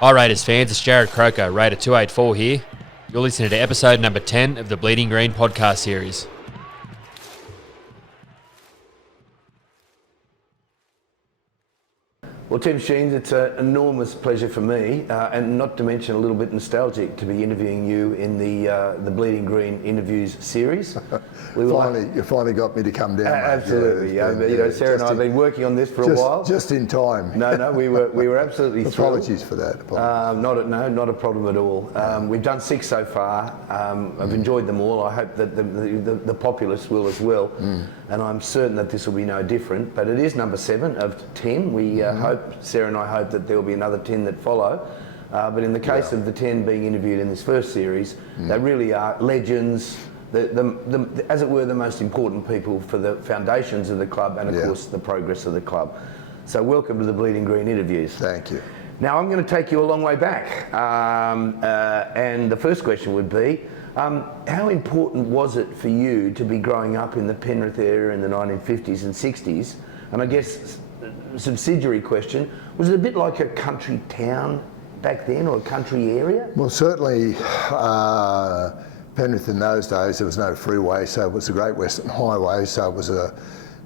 Hi Raiders fans, it's Jared Croker, Raider 284 here. You're listening to episode number 10 of the Bleeding Green podcast series. Well, Tim Sheens, it's an enormous pleasure for me, and not to mention a little bit nostalgic, to be interviewing you in the Bleeding Green interviews series. You finally got me to come down. Absolutely. Sarah and I have been working on this for a while. Just in time. No, we were absolutely thrilled. Apologies for that. Not a problem at all. We've done 6 so far. I've enjoyed them all. I hope that the populace will as well. And I'm certain that this will be no different. But it is number 7 of 10. We Sarah and I hope that there will be another 10 that follow. But in the case of the 10 being interviewed in this first series, they really are legends, as it were, the most important people for the foundations of the club and, of course, the progress of the club. So welcome to the Bleeding Green interviews. Thank you. Now, I'm going to take you a long way back. And the first question would be, how important was it for you to be growing up in the Penrith area in the 1950s and 60s? And I guess subsidiary question, was it a bit like a country town back then, or a country area? Well, certainly Penrith in those days, there was no freeway, so it was a Great Western Highway, so it was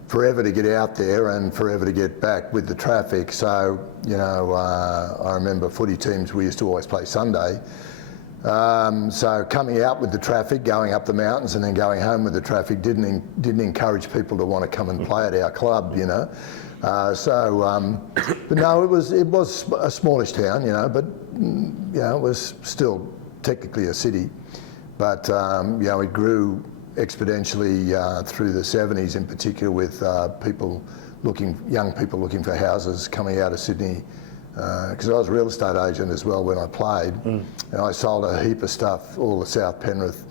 forever to get out there and forever to get back with the traffic. So, I remember footy teams, we used to always play Sunday. So coming out with the traffic, going up the mountains and then going home with the traffic didn't encourage people to want to come and play at our club, but no, it was a smallish town, but it was still technically a city. But it grew exponentially through the 70s, in particular, with young people looking for houses coming out of Sydney. Because I was a real estate agent as well when I played, and I sold a heap of stuff, all the South Penrith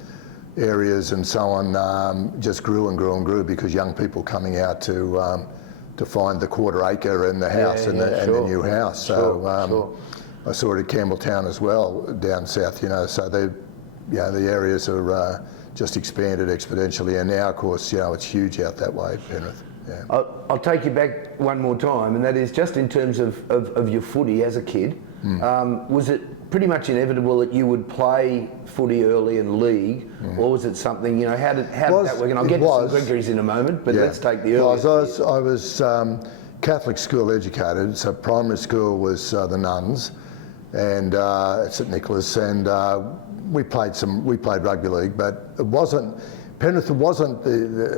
areas and so on, just grew and grew and grew because young people coming out to find the quarter acre and the house and the new house. So I saw it at Campbelltown as well, down south, so the areas are just expanded exponentially, and now of course, it's huge out that way, Penrith. Yeah. I'll take you back one more time, and that is just in terms of your footy as a kid. Was it pretty much inevitable that you would play footy early in league, or was it something, how did that work? And I'll get to some Gregory's in a moment, but let's take the early. I was Catholic school educated, so primary school was the nuns, and at St Nicholas, and we played rugby league, but Penrith wasn't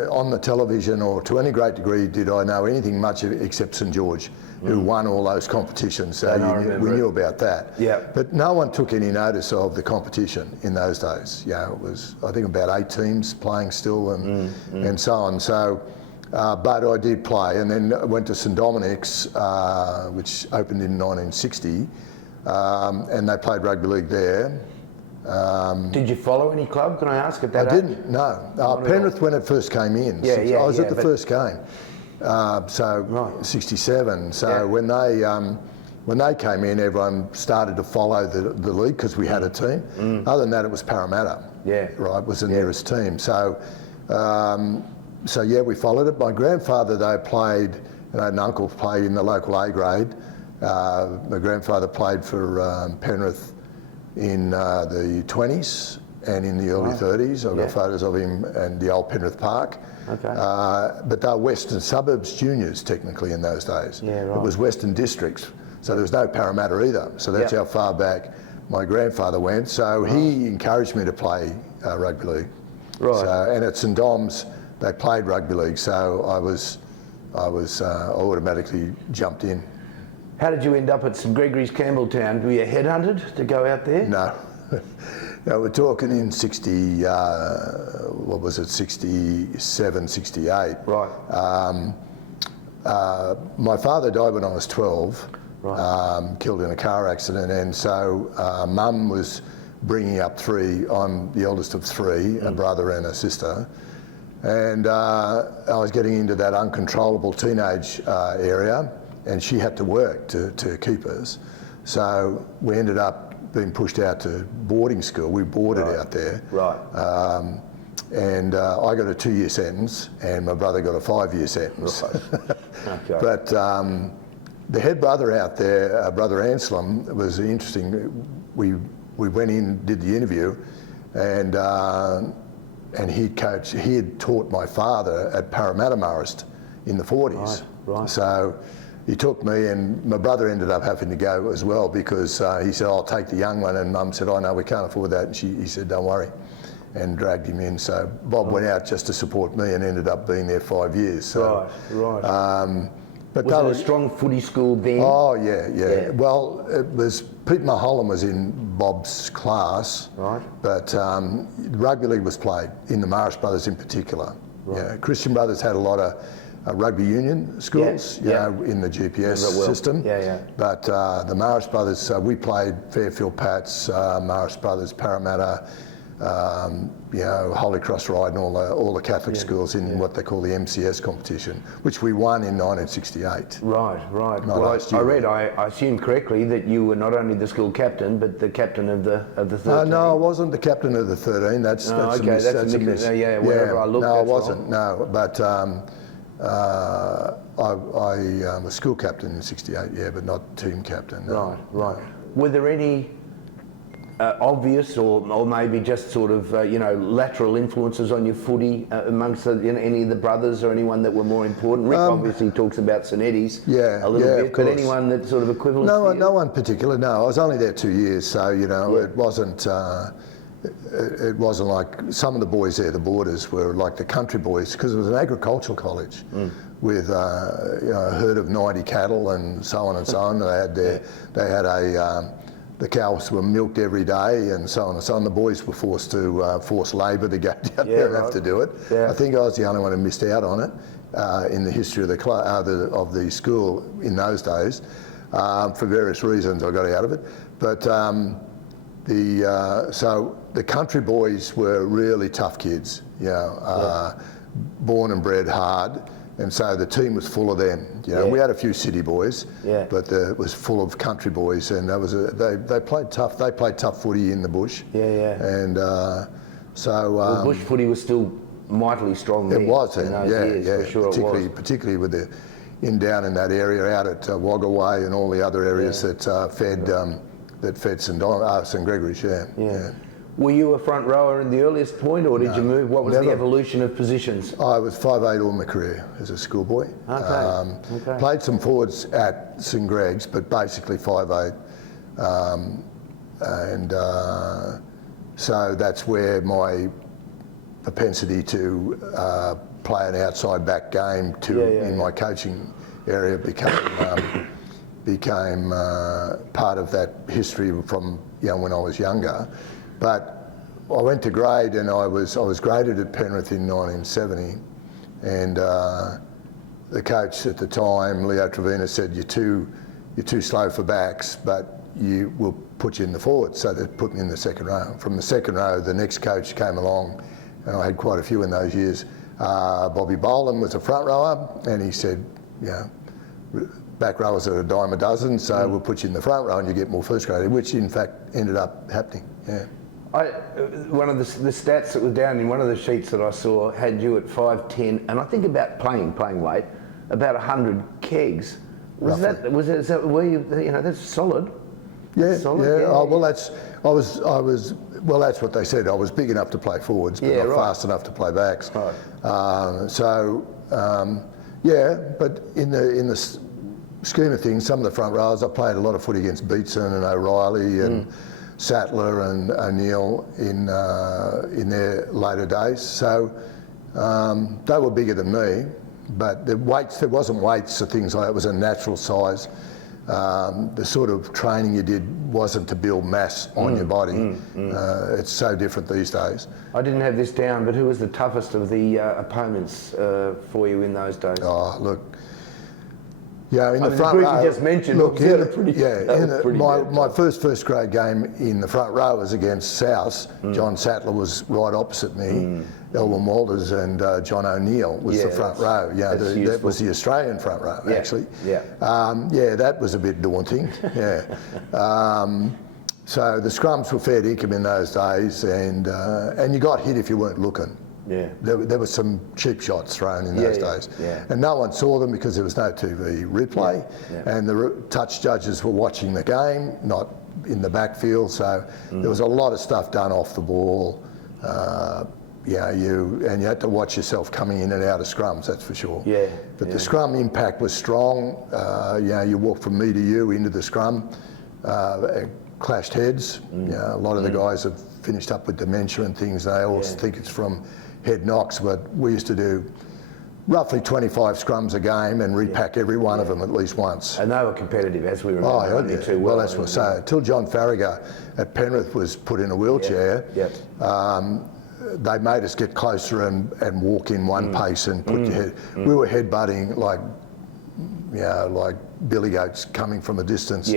on the television, or to any great degree did I know anything much except St George, who won all those competitions. So we knew about that. Yeah. But no one took any notice of the competition in those days. It was, I think, about 8 teams playing still and so on. So, but I did play, and then I went to St Dominic's, which opened in 1960, and they played rugby league there. Did you follow any club, can I ask, at that age? I didn't, no. Penrith when it first came in. I was at the first game, 67. So when they came in, everyone started to follow the league because we had a team. Other than that, it was Parramatta. Was the nearest team. So we followed it. My grandfather, though, played, and I had an uncle play in the local A grade. My grandfather played for Penrith in the 20s and in the early 30s. I've got photos of him and the old Penrith Park. Okay. But they were Western Suburbs juniors technically in those days. It was Western Districts, so there was no Parramatta either. So that's how far back my grandfather went. So he encouraged me to play rugby league. Right. So, and at St Dom's they played rugby league, so I automatically jumped in. How did you end up at St Gregory's, Campbelltown? Were you headhunted to go out there? No. No, we're talking in 67, 68. Right. My father died when I was 12, killed in a car accident, and so Mum was bringing up 3. I'm the eldest of 3, a brother and a sister. And I was getting into that uncontrollable teenage area, and she had to work to keep us. So we ended up being pushed out to boarding school. We boarded out there. Right. And I got a 2-year sentence, and my brother got a 5-year sentence. Right. Okay. But the head brother out there, Brother Anselm, was interesting. We went in, did the interview, and he had taught my father at Parramatta Marist in the 40s. Right. So he took me, and my brother ended up having to go as well because he said, "I'll take the young one," and Mum said, "Oh no, we can't afford that," and he said, "Don't worry," and dragged him in. So Bob went out just to support me and ended up being there 5 years. So, Right. But was it a strong footy school then? Oh yeah. Well, it was Pete Mulholland was in Bob's class, Right. But rugby league was played in the Marist Brothers in particular. Right. Yeah, Christian Brothers had a lot of rugby union schools, you know, in the GPS system. Yeah. But the Marist Brothers, we played Fairfield Pats, Marist Brothers, Parramatta, you know, Holy Cross Ride, and all the Catholic schools in what they call the MCS competition, which we won in 1968. Right. Well, I read, I assume correctly, that you were not only the school captain, but the captain of the 13. No, I wasn't the captain of the 13. That's a miss. That's a miss. Yeah, wherever I looked. No, I that's wasn't. wrong. No, but I was school captain in '68. Yeah, but not team captain. No. Right. Were there any obvious or maybe just sort of lateral influences on your footy amongst any of the brothers or anyone that were more important? Rick obviously talks about Sonetti's a little bit, of course. but anyone that sort of equivalent to you? No one particular. No, I was only there 2 years, so it wasn't. It wasn't like some of the boys there. The boarders were like the country boys because it was an agricultural college with a herd of 90 cattle and so on and so on. They had the cows were milked every day and so on and so on. The boys were forced to forced labour to go down there and have to do it. Yeah. I think I was the only one who missed out on it in the history of the school in those days. For various reasons I got out of it. But so the country boys were really tough kids, born and bred hard. And so the team was full of them. We had a few city boys, but it was full of country boys, and they played tough. They played tough footy in the bush. And so bush footy was still mightily strong. It was, in those years, for sure. Particularly with down in that area out at Wagga Way and all the other areas that fed St Gregory's. Yeah. Were you a front rower in the earliest point, or did you move? What was the evolution of positions? I was 5'8" all my career as a schoolboy. Okay. Played some forwards at St Greg's, but basically 5'8", so that's where my propensity to play an outside back game in my coaching area became part of that history from when I was younger. But I went to grade, and I was graded at Penrith in 1970, and the coach at the time, Leo Trevina, said, you're too slow for backs, but we'll put you in the forward. So they put me in the second row. From the second row, the next coach came along, and I had quite a few in those years. Bobby Boland was a front rower, and he said, back rowers are a dime a dozen, so we'll put you in the front row and you get more first grade, which in fact ended up happening. One of the stats that was down in one of the sheets that I saw had you at 5'10", and I think about playing weight, about 100 kegs. Were you? That's solid. Yeah. Solid, yeah. Oh, well, that's what they said. I was big enough to play forwards, but not fast enough to play backs. Right. But in the scheme of things, some of the front rowers, I played a lot of footy against Beatson and O'Reilly and Sattler and O'Neill in their later days. So they were bigger than me, but there wasn't weights or things like that. It was a natural size. The sort of training you did wasn't to build mass on your body. It's so different these days. I didn't have this down, but who was the toughest of the opponents for you in those days? Oh, look. Yeah, in the front row. You just mentioned. Look, my first grade game in the front row was against South. John Sattler was right opposite me. Elwyn Walters and John O'Neill was the front row. That was the Australian front row actually. That was a bit daunting. So the scrums were fair dinkum in those days, and you got hit if you weren't looking. Yeah. There were some cheap shots thrown in those days. Yeah. And no one saw them because there was no TV replay. Yeah. And the touch judges were watching the game, not in the backfield. So there was a lot of stuff done off the ball. You had to watch yourself coming in and out of scrums, that's for sure. Yeah. But the scrum impact was strong. You walk from me to you into the scrum, clashed heads. A lot of the guys have finished up with dementia and things. They all think it's from head knocks, but we used to do roughly 25 scrums a game and repack every one of them at least once. And they were competitive, as we remember. Too well. That's what I say. Until John Farragher at Penrith was put in a wheelchair, they made us get closer and walk in one pace and put your head. We were headbutting like billy goats coming from a distance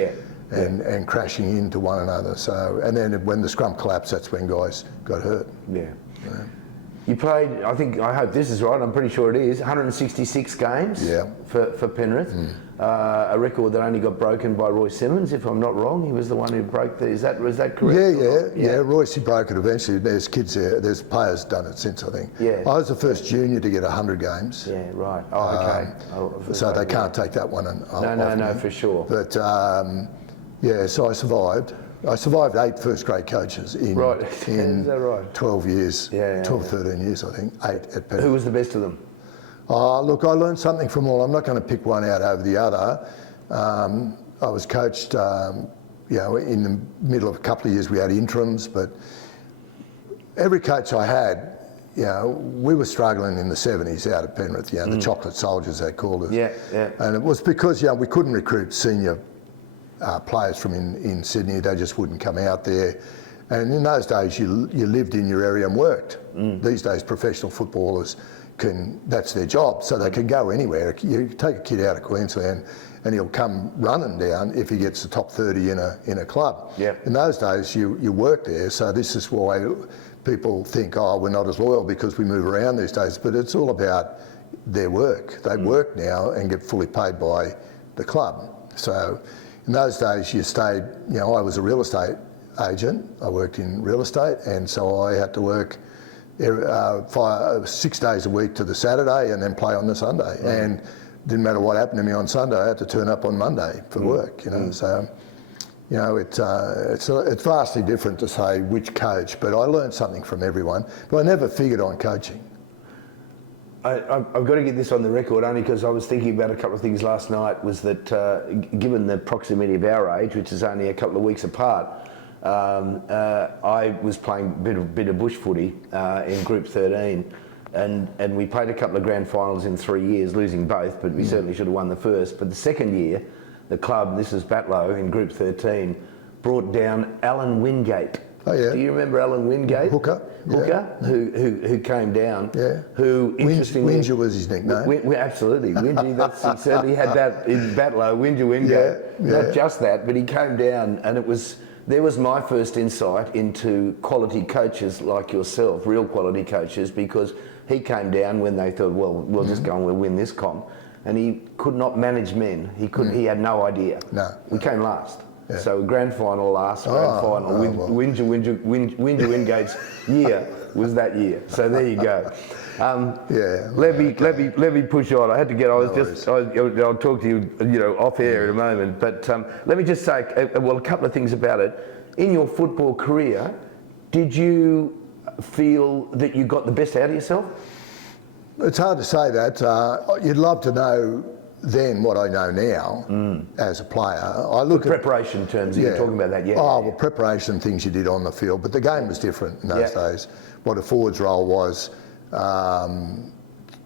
and crashing into one another. So, and then when the scrum collapsed, that's when guys got hurt. Yeah. You played, I hope this is right, I'm pretty sure it is, 166 games for Penrith. A record that only got broken by Roy Simmons, if I'm not wrong. He was the one who broke was that correct? Yeah. Royce broke it eventually. There's kids there, there's players done it since, I think. Yeah. I was the first junior to get 100 games. Yeah, right. Oh, okay. So they can't take that one off No, me. for sure. But so I survived. I survived 8 first grade coaches in Is that right? 12 years, 13 years, I think, 8 at Penrith. Who was the best of them? Look, I learned something from all. I'm not going to pick one out over the other. I was coached, in the middle of a couple of years we had interims, but every coach I had, we were struggling in the 70s out at Penrith, the chocolate soldiers they called us. Yeah. And it was because, we couldn't recruit senior players from in Sydney. They just wouldn't come out there. And in those days, you lived in your area and worked. These days, professional footballers that's their job, so they can go anywhere. You take a kid out of Queensland and he'll come running down if he gets the top 30 in a club. In those days, you worked there, so this is why people think, we're not as loyal because we move around these days, but it's all about their work. They work now and get fully paid by the club. So in those days, you stayed, I was a real estate agent. I worked in real estate, and so I had to work 6 days a week to the Saturday and then play on the Sunday. And didn't matter what happened to me on Sunday, I had to turn up on Monday for work, So, it's vastly different to say which coach, but I learned something from everyone. But I never figured on coaching. I've got to get this on the record only because I was thinking about a couple of things last night. Was that given the proximity of our age, which is only a couple of weeks apart, I was playing a bit of bush footy in Group 13, and we played a couple of grand finals in 3 years, losing both, but we certainly should have won the first. But the second year, the club, this is Batlow in Group 13, brought down Alan Wingate. Oh, yeah. Do you remember Alan Wingate? Hooker, who came down. Yeah. Who interestingly, Winger was his nickname. Absolutely, Wingy. He certainly had that in Batlow, Wingate. Not just that, but he came down, and there was my first insight into quality coaches like yourself, real quality coaches, because he came down when they thought, well, we'll just go and we'll win this comp, and he could not manage men. He had no idea. No. We came last. Yeah. So grand final Wingy Wingate's year was that year. So there you go. Let me push on. I had to get. I'll talk to you, off air in a moment. But let me just say, a couple of things about it. In your football career, did you feel that you got the best out of yourself? It's hard to say that. You'd love to know then what I know now as a player. I look at preparation terms. You're talking about that, preparation, things you did on the field, but the game was different in those days. What a forward's role was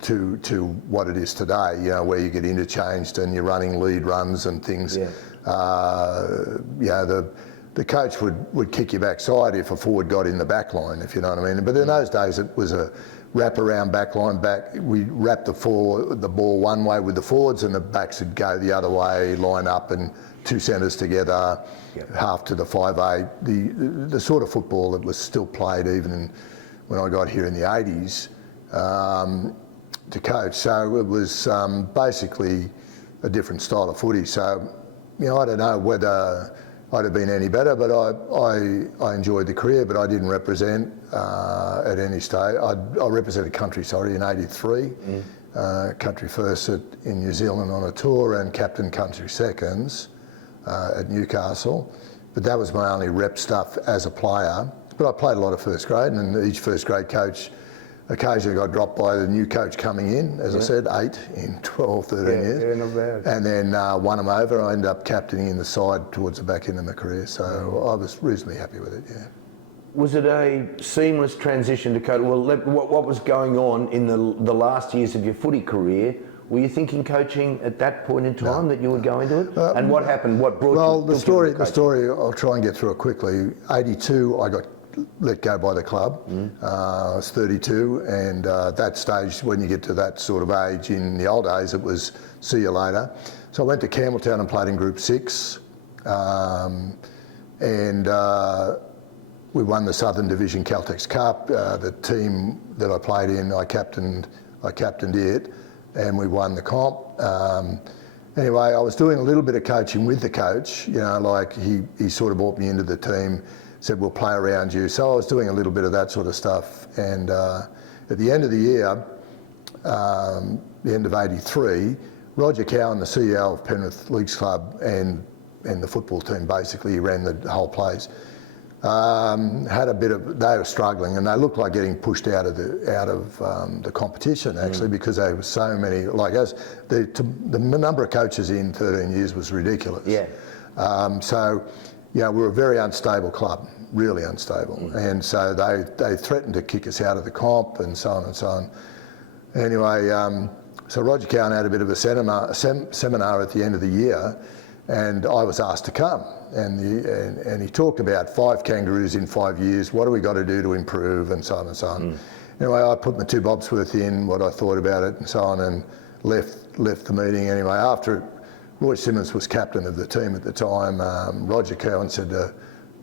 to what it is today. Where you get interchanged and you're running lead runs and things. The coach would kick your backside if a forward got in the back line, if you know what I mean. But in those days, it was a wrap around back line back. We wrapped the ball one way with the forwards, and the backs would go the other way, line up, and two centres together, half to the 5'8". The sort of football that was still played even when I got here in the 80s to coach. So it was basically a different style of footy. So I don't know whether I'd have been any better, but I enjoyed the career, but I didn't represent at any stage. I represented country, in 83, country first in New Zealand on a tour and captain country seconds at Newcastle. But that was my only rep stuff as a player. But I played a lot of first grade, and each first grade coach occasionally got dropped by the new coach coming in, as I said, 8 in 12, 13 years. Yeah, not bad. And then won them over. I ended up captaining in the side towards the back end of my career, so I was reasonably happy with it, yeah. Was it a seamless transition to coach? Well, what was going on in the last years of your footy career? Were you thinking coaching at that point in time that you would go into it? And what happened? What brought you? Well, the story, I'll try and get through it quickly. 82, I got let go by the club. I was 32, and that stage, when you get to that sort of age, in the old days, it was see you later. So I went to Campbelltown and played in Group 6, and we won the Southern Division Caltex Cup. The team that I played in, I captained it, and we won the comp. Anyway, I was doing a little bit of coaching with the coach, like he sort of brought me into the team, said, we'll play around you. So I was doing a little bit of that sort of stuff. And at the end of the year, the end of 83, Roger Cowan, the CEO of Penrith Leagues Club and the football team, basically, he ran the whole place, had a bit of, they were struggling, and they looked like getting pushed out of the competition, actually, because there were so many, like us, the number of coaches in 13 years was ridiculous. Yeah. We were a very unstable club, really unstable. And so they threatened to kick us out of the comp and so on and so on. Anyway, so Roger Cowan had a bit of a seminar at the end of the year, and I was asked to come. And he talked about 5 kangaroos in 5 years, what do we got to do to improve, and so on and so on. Anyway, I put my 2 bob's worth in, what I thought about it and so on, and left the meeting. Anyway, after it, Roy Simmons was captain of the team at the time. Roger Cowan said to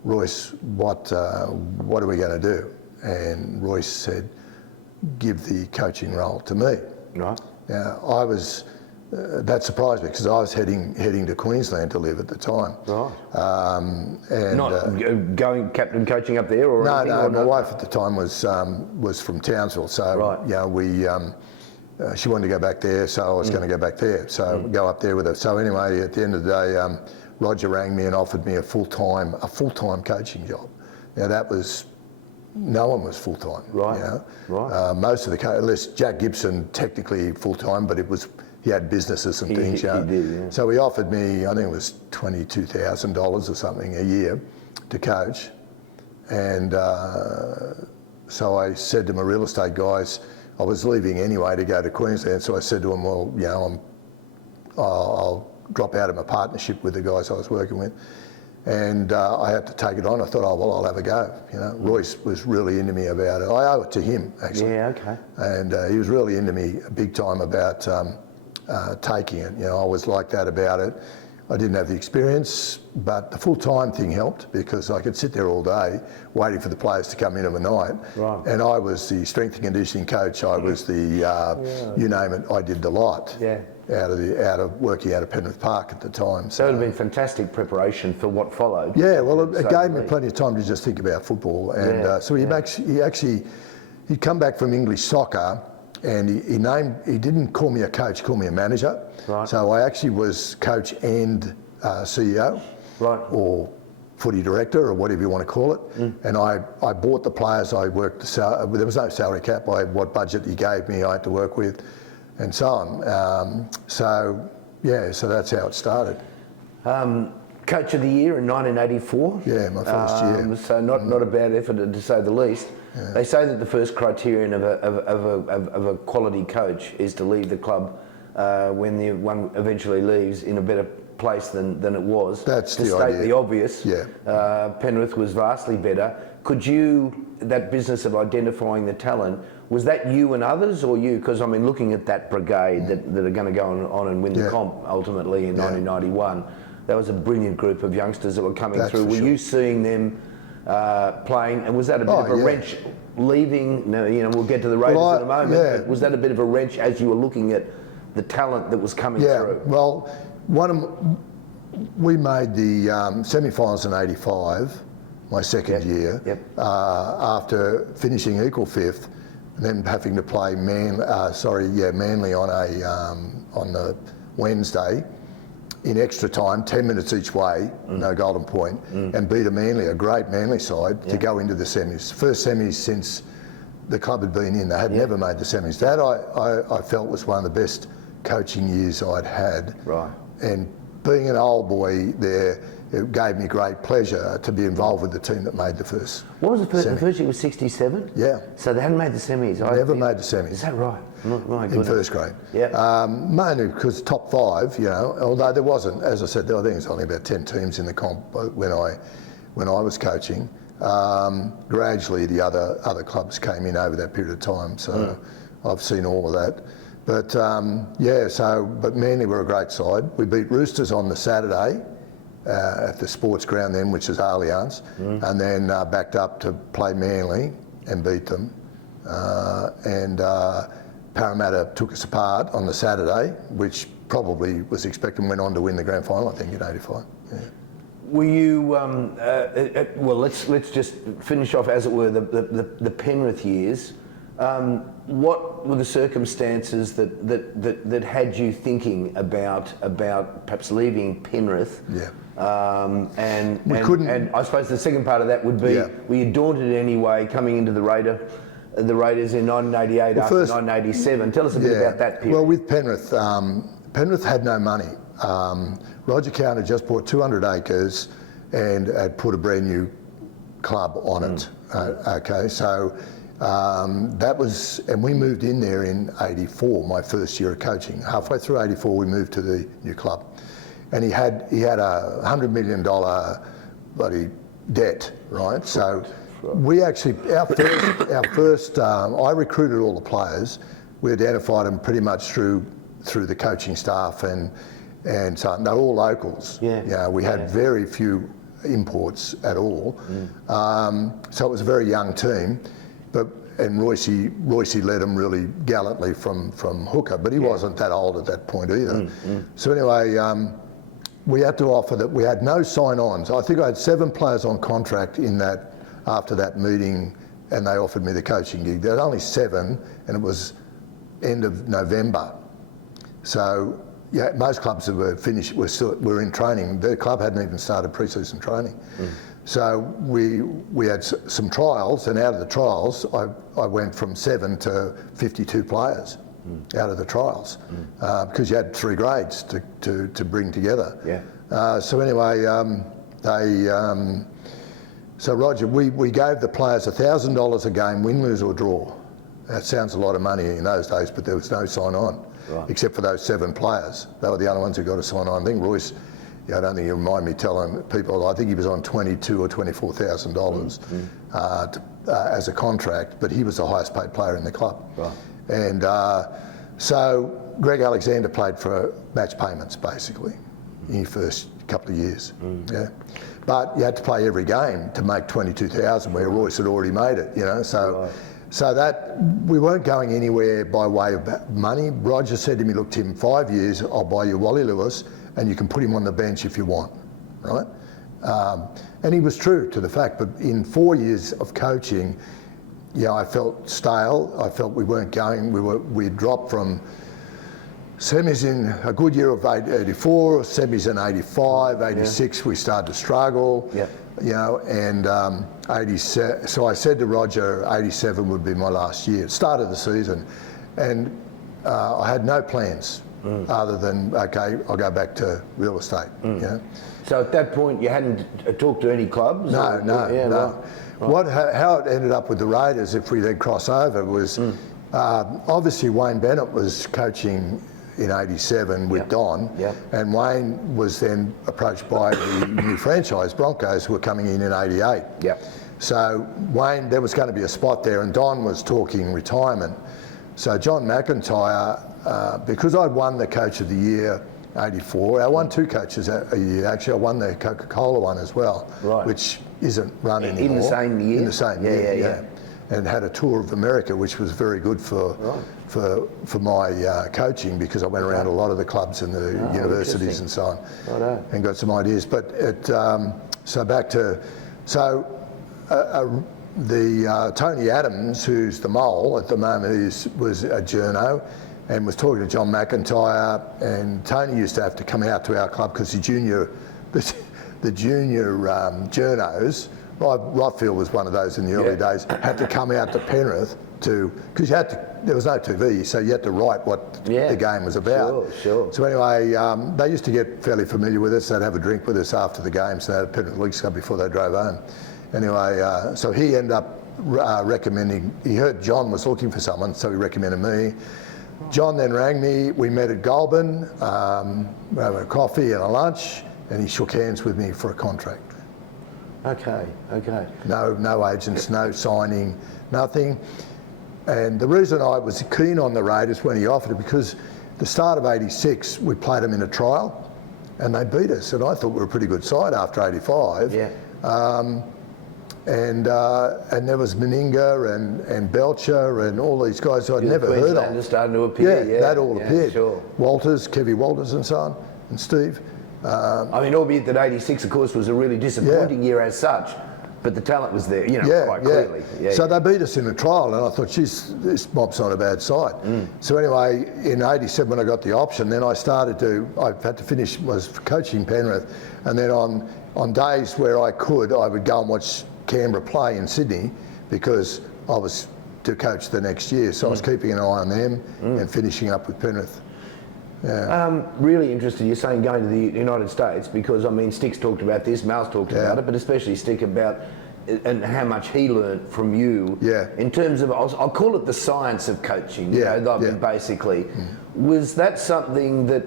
Royce, what are we going to do? And Royce said, give the coaching role to me. Right. Now, I was, that surprised me because I was heading to Queensland to live at the time. Right. Not going captain coaching up there or anything? No, my wife at the time was from Townsville, so right. She wanted to go back there, so I was going to go back there. So go up there with her. So anyway, at the end of the day, Roger rang me and offered me a full-time coaching job. Now that was, no one was full-time. Right. Right. Most of the unless Jack Gibson, technically full-time, but he had businesses and things. He did, yeah. So he offered me, I think it was $22,000 or something a year to coach, and so I said to my real estate guys, I was leaving anyway to go to Queensland, so I said to them, well, I'll drop out of my partnership with the guys I was working with, and I had to take it on. I thought, I'll have a go. Royce was really into me about it. I owe it to him, actually. Yeah, okay. And he was really into me big time about taking it. I was like that about it. I didn't have the experience, but the full-time thing helped because I could sit there all day waiting for the players to come in of a night. Right. And I was the strength and conditioning coach. I was the, you name it, I did the lot. Yeah. Working out of Penrith Park at the time. So it would have been fantastic preparation for what followed. Yeah, well, it gave me plenty of time to just think about football. And so he'd come back from English soccer, and he didn't call me a coach, he called me a manager. Right. So I actually was coach and CEO, right, or footy director, or whatever you want to call it. And I bought the players. I worked there was no salary cap. What budget he gave me, I had to work with, and so on. So that's how it started. Coach of the year in 1984. Yeah, my first year. So not a bad effort, to say the least. Yeah. They say that the first criterion of a quality coach is to leave the club when the one eventually leaves in a better place than it was. That's to the state idea. The obvious. Yeah. Penrith was vastly better. Could you, that business of identifying the talent, was that you and others, or you? Because looking at that brigade that are going to go on and win the comp ultimately in 1991. That was a brilliant group of youngsters that were coming through. Were you seeing them playing, and was that a bit of a wrench leaving? No, we'll get to the Raiders in a moment. But was that a bit of a wrench as you were looking at the talent that was coming through? Well, we made the semi-finals in '85, my second year, after finishing equal fifth, and then having to play Manly on the Wednesday in extra time, 10 minutes each way, no golden point, and beat a great Manly side to go into the semis. First semis since the club had been in. They had never made the semis. That I felt was one of the best coaching years I'd had. Right. And being an old boy there, it gave me great pleasure to be involved with the team that made the first. What was the first? The first year was '67. Yeah. So they hadn't made the semis. Never made the semis. Is that right? My in goodness. first grade. Yeah. Mainly because top five, you know, although there wasn't, as I said, I think it was only about 10 teams in the comp when I was coaching. Gradually the other clubs came in over that period of time, so I've seen all of that. But but Manly were a great side. We beat Roosters on the Saturday at the sports ground then, which is Allianz, and then backed up to play Manly and beat them. Parramatta took us apart on the Saturday, which probably was expected, went on to win the grand final, I think, in '85. Yeah. Were you? Well, let's just finish off, as it were, the Penrith years. What were the circumstances that had you thinking about perhaps leaving Penrith? Yeah. And couldn't. And I suppose the second part of that would be: were you daunted in any way coming into the Raiders in 1988 after 1987? Tell us a bit about that period. Well, with Penrith, Penrith had no money. Roger Cowan had just bought 200 acres and had put a brand new club on it. So that was, and we moved in there in '84, my first year of coaching. Halfway through '84, we moved to the new club, and he had a $100 million bloody debt, right? So we actually, our first, I recruited all the players. We identified them pretty much through the coaching staff and so they're all locals. We had very few imports at all. So it was a very young team, and Royce led them really gallantly from hooker, but he wasn't that old at that point either. So anyway, we had to offer that. We had no sign-ons. I think I had 7 players on contract after that meeting, and they offered me the coaching gig. There were only 7, and it was end of November. So most clubs that were finished were in training. The club hadn't even started pre-season training. So we had some trials, and out of the trials, I went from 7 to 52 players out of the trials because you had 3 grades to bring together. So anyway, so Roger, we gave the players $1,000 a game, win, lose or draw. That sounds a lot of money in those days, but there was no sign-on, except for those 7 players. They were the only ones who got a sign-on. I think Royce, I don't think you remind me telling people, I think he was on $22,000 or $24,000 as a contract, but he was the highest paid player in the club. And so Greg Alexander played for match payments, basically, in his first couple of years. But you had to play every game to make $22,000, where Royce had already made it, So that we weren't going anywhere by way of money. Roger said to me, "Look, Tim, 5 years, I'll buy you Wally Lewis, and you can put him on the bench if you want," right? And he was true to the fact. But in 4 years of coaching, I felt stale. I felt we weren't going. We'd dropped from semis in a good year of '84, semis in '85, '86. We started to struggle. And 87. So I said to Roger, '87 would be my last year, start of the season, and I had no plans other than I'll go back to real estate. So at that point, you hadn't talked to any clubs? No. How it ended up with the Raiders, if we then cross over, was obviously Wayne Bennett was coaching in '87 with Don, and Wayne was then approached by the new franchise Broncos, who were coming in '88. So Wayne, there was going to be a spot there, and Don was talking retirement. So John McIntyre, because I'd won the Coach of the Year '84, I won 2 coaches a year. Actually, I won the Coca-Cola one as well, which isn't run anymore. In the same year? In the same year, and had a tour of America, which was very good for my coaching, because I went around a lot of the clubs and the universities and so on, and got some ideas. But Tony Adams, who's the mole at the moment, was a journo, and was talking to John McIntyre, and Tony used to have to come out to our club because the junior journos, Rotfield was one of those in the early days, had to come out to Penrith because there was no TV, so you had to write what the game was about. Sure. So anyway, they used to get fairly familiar with us. They'd have a drink with us after the games, so they had a Penrith Leagues Cup before they drove home. Anyway, so he ended up recommending, he heard John was looking for someone, so he recommended me. John then rang me, we met at Goulburn, we had a coffee and a lunch, and he shook hands with me for a contract. Okay. No agents, no signing, nothing. And the reason I was keen on the Raiders when he offered it, because the start of '86, we played them in a trial, and they beat us, and I thought we were a pretty good side after '85. Yeah. And there was Meninga and Belcher and all these guys who I'd never heard of. Starting to appear. Yeah, they'd all appeared. Sure. Walters, Kevy Walters and so on, and Steve. I mean, albeit that '86, of course, was a really disappointing year as such, but the talent was there, quite clearly. So they beat us in a trial, and I thought, geez, this mob's not a bad side. So anyway, in '87, when I got the option, then I had to finish, was coaching Penrith, and then on days where I would go and watch Canberra play in Sydney, because I was to coach the next year, so I was keeping an eye on them and finishing up with Penrith. Yeah. Really interested, you're saying going to the United States, because I mean Stick's talked about this, Mal's talked about it, but especially Stick about and how much he learnt from you in terms of, I'll call it the science of coaching, basically. Was that something that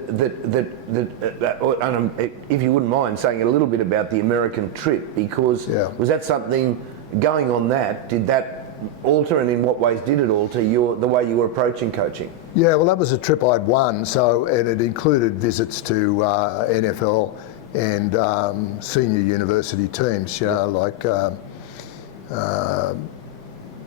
if you wouldn't mind saying a little bit about the American trip, because was that something going on that, did that alter, and in what ways did it alter the way you were approaching coaching? Yeah, well, that was a trip I'd won, and it included visits to NFL and senior university teams, like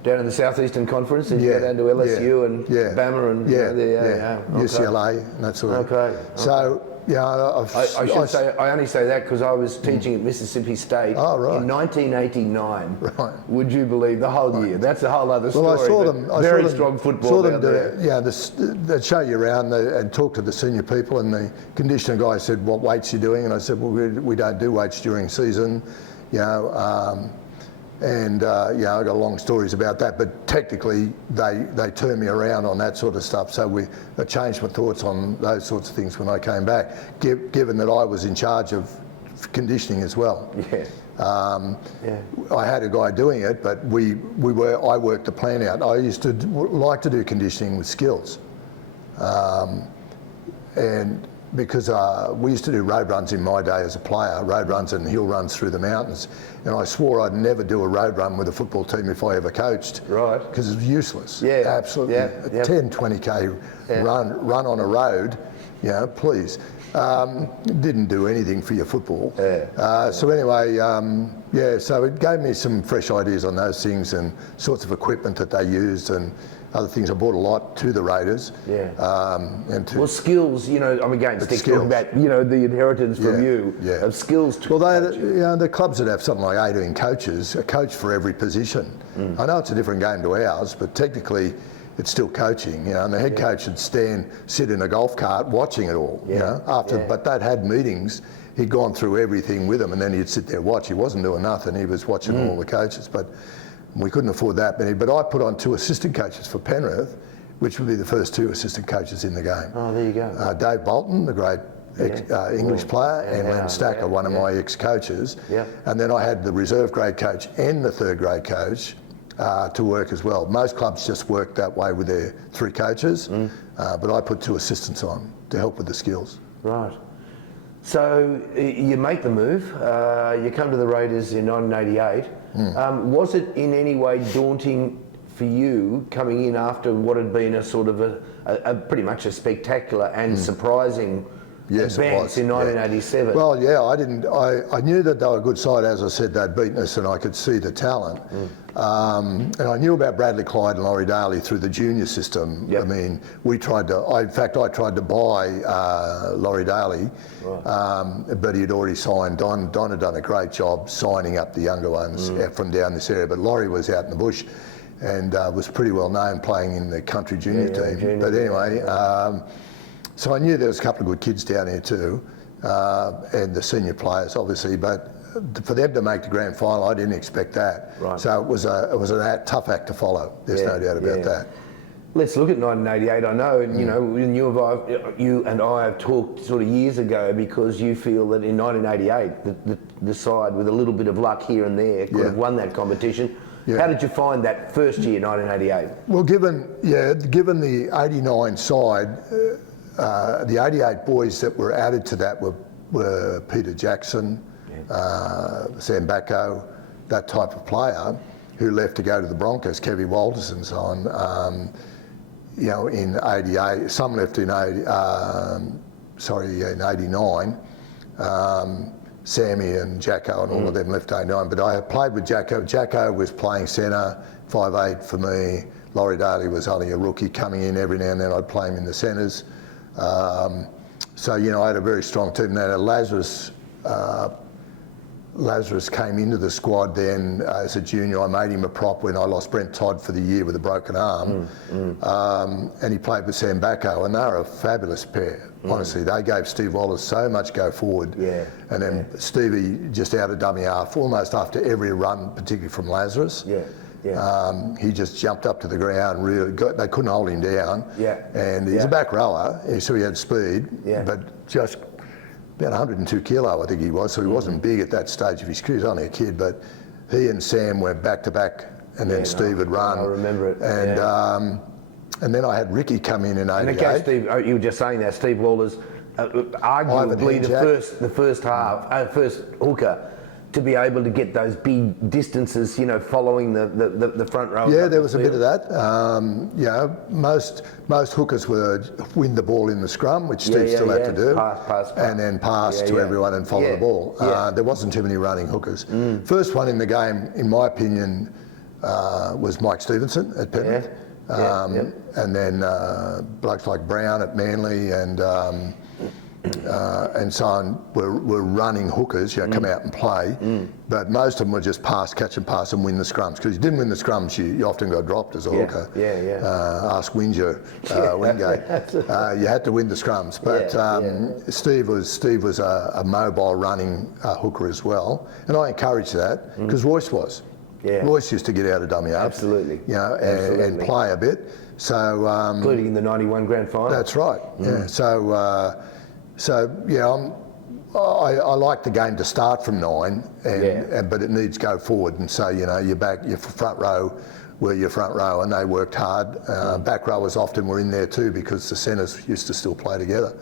down in the Southeastern Conference, did you go down to LSU and Bama and UCLA and that sort of thing. So, I only say that because I was teaching at Mississippi State in 1989. Right. Would you believe the whole year? That's a whole other story. Well, I saw them. Very strong football down there. Yeah, they'd show you around and talk to the senior people, and the conditioning guy said, "What weights are you doing?" And I said, "Well, we don't do weights during season, I got long stories about that, but technically they turned me around on that sort of stuff. So I changed my thoughts on those sorts of things when I came back, given that I was in charge of conditioning as well. I had a guy doing it, but I worked the plan out. I used to like to do conditioning with skills, and because we used to do road runs in my day as a player, road runs and hill runs through the mountains, and I swore I'd never do a road run with a football team if I ever coached. Right. Because it was useless. Yeah. Absolutely. Yeah. A 10, 20k run on a road, please. Didn't do anything for your football. So anyway, so it gave me some fresh ideas on those things and sorts of equipment that they used and other things. I brought a lot to the Raiders. Skills, I'm again talking about, the inheritance from you of skills to the clubs that have something like 18 coaches, a coach for every position. I know it's a different game to ours, but technically it's still coaching, and the head coach would sit in a golf cart watching it all, but they'd had meetings. He'd gone through everything with them, and then he'd sit there watch. He wasn't doing nothing. He was watching all the coaches, but we couldn't afford that many. But I put on 2 assistant coaches for Penrith, which would be the first 2 assistant coaches in the game. Oh, there you go. Dave Bolton, the great English player, and Len Stacker, one of my ex-coaches. And then I had the reserve grade coach and the third grade coach to work as well. Most clubs just work that way with their 3 coaches, but I put 2 assistants on to help with the skills. Right. So you make the move, you come to the Raiders in 1988. Was it in any way daunting for you coming in after what had been a sort of a pretty much a spectacular and surprising Yes, it was. in 1987. Well, yeah, I knew that they were a good side. As I said, they'd beaten us, and I could see the talent. And I knew about Bradley Clyde and Laurie Daly through the junior system. Yep. I mean, I tried to buy Laurie Daly, but he'd already signed. Don had done a great job signing up the younger ones from down this area, but Laurie was out in the bush and was pretty well known playing in the country junior team. But anyway, so I knew there was a couple of good kids down here too, and the senior players obviously, but for them to make the grand final, I didn't expect that. Right. So it was a tough act to follow. There's no doubt about that. Let's look at 1988. I know, you and I have talked sort of years ago because you feel that in 1988, the side with a little bit of luck here and there could have won that competition. Yeah. How did you find that first year, 1988? Well, given the 89 side, the 88 boys that were added to that were Peter Jackson, Sam Bacco, that type of player who left to go to the Broncos, Kevin Walters and so on. In 88, some left in 89. Sammy and Jacko and all of them left 89, but I had played with Jacko. Jacko was playing centre, 5'8" for me. Laurie Daly was only a rookie coming in every now and then. I'd play him in the centres. So, I had a very strong team. Now, Lazarus came into the squad then as a junior. I made him a prop when I lost Brent Todd for the year with a broken arm. And he played with Sam Bacco, and they were a fabulous pair. Honestly, they gave Steve Wallace so much go forward. Yeah. And then Stevie just out of dummy half, almost after every run, particularly from Lazarus. He just jumped up to the ground, they couldn't hold him down. And he's a back rower, so he had speed, but just about 102 kilo, I think he was, so he wasn't big at that stage of his career. He was only a kid, but he and Sam went back to back, and then Steve would run. I remember it. And then I had Ricky come in 88. And again, Steve, you were just saying that Steve Waller's arguably the first hooker to be able to get those big distances, following the front row. Yeah, there was a bit of that. Most hookers would win the ball in the scrum, which Steve still had to do, pass. And then pass to everyone and follow the ball. There wasn't too many running hookers. First one in the game, in my opinion, was Mike Stevenson at Penrith. And then blokes like Brown at Manly and so on were running hookers, come out and play. But most of them were just catch and pass and win the scrums. Because you didn't win the scrums, you often got dropped as a hooker. Ask Wingate. You had to win the scrums. But Steve was a mobile running hooker as well. And I encouraged that because Royce was. Royce used to get out of dummy half. Absolutely. And play a bit. So including in the 91 grand final. That's right. I like the game to start from 9, but it needs to go forward. And so your front row were your front row, and they worked hard. Back rowers often were in there too because the centres used to still play together.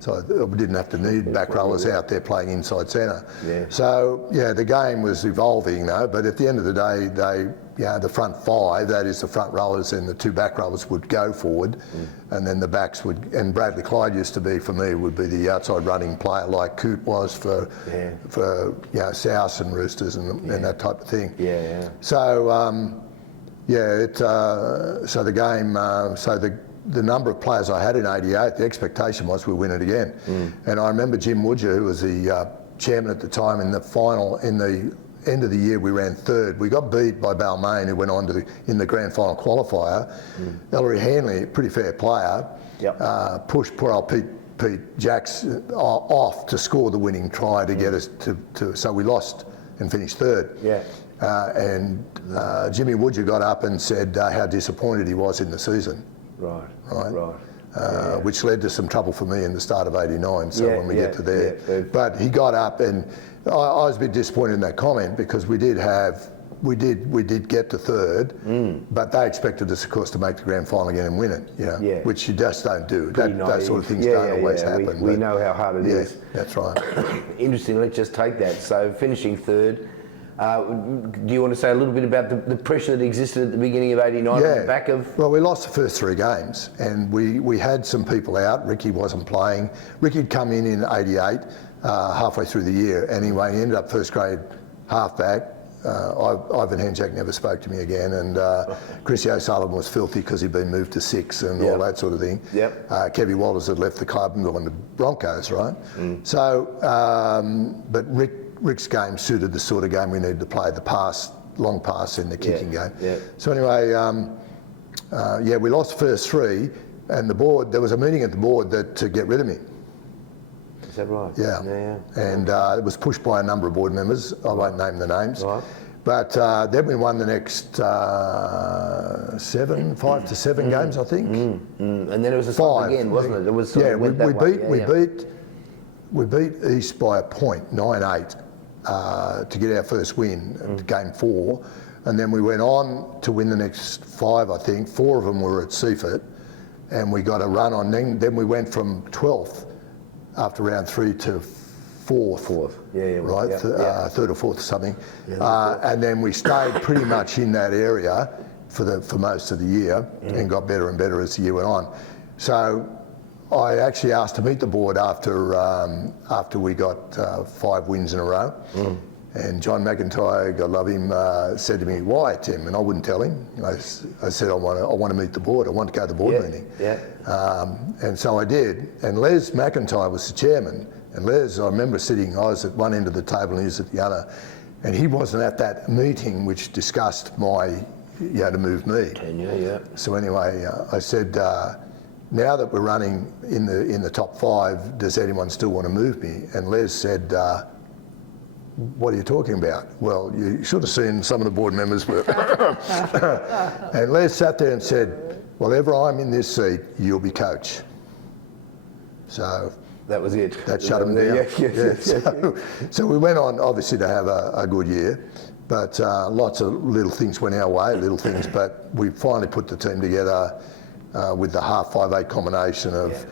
So we didn't have to need back rowers out there playing inside centre. So the game was evolving though. But at the end of the day, the front 5, that is the front rowers and the 2 back rowers would go forward, and then the backs would. And Bradley Clyde used to be, for me, would be the outside running player like Coote was for South and Roosters and that type of thing. So. So the game, the number of players I had in 88, the expectation was we'll win it again. And I remember Jim Woodger, who was the chairman at the time, in the final, in the end of the year, we ran 3rd. We got beat by Balmain, who went on in the grand final qualifier. Ellery Hanley, pretty fair player, pushed poor old Pete Jacks off to score the winning try to get us to so we lost and finished 3rd. And Jimmy Woodger got up and said how disappointed he was in the season. Which led to some trouble for me in the start of 89. So when we get to there, but he got up, and I was a bit disappointed in that comment because we did get to 3rd, but they expected us, of course, to make the grand final again and win it. Which you just don't do. That sort of things don't always happen. We know how hard it is. That's right. Interesting. Let's just take that. So finishing 3rd. Do you want to say a little bit about the pressure that existed at the beginning of '89 on the back of? Well, we lost the first 3 games, and we had some people out. Ricky wasn't playing. Ricky had come in '88, halfway through the year. Anyway, he ended up first grade halfback. Ivan Henjak never spoke to me again, and Chrissy O'Sullivan was filthy because he'd been moved to 6 and all that sort of thing. Kevy Walters had left the club and gone to Broncos, right? So, but Rick's game suited the sort of game we needed to play, the long pass in the kicking game. So anyway, we lost the first 3, and there was a meeting at the board to get rid of me. Is that right? Yeah. And it was pushed by a number of board members. I won't name the names. Right. But then we won the next 5 to 7 games, I think. And then it was a slump again, wasn't it? It was sort of we beat East by a point, 9-8, to get our first win at game 4. And then we went on to win the next 5, I think. 4 of them were at Seaford. And we got a run on. Then we went from 12th after round 3 to 4th. Right? Third or fourth or something. And then we stayed pretty much in that area for most of the year and got better and better as the year went on. So I actually asked to meet the board after we got 5 wins in a row. And John McIntyre, God love him, said to me, "Why, Tim?" And I wouldn't tell him. I said, I want to meet the board. I want to go to the board meeting. And so I did. And Les McIntyre was the chairman. And Les, I remember I was at one end of the table and he was at the other. And he wasn't at that meeting which discussed to move me. So anyway, I said, now that we're running in the top 5, does anyone still want to move me? And Les said, what are you talking about? Well, you should have seen some of the board members were. And Les sat there and said, well, ever I'm in this seat, you'll be coach. So that was it. That shut him down. So we went on, obviously, to have a good year, but lots of little things went our way, but we finally put the team together with the half 5'8" combination of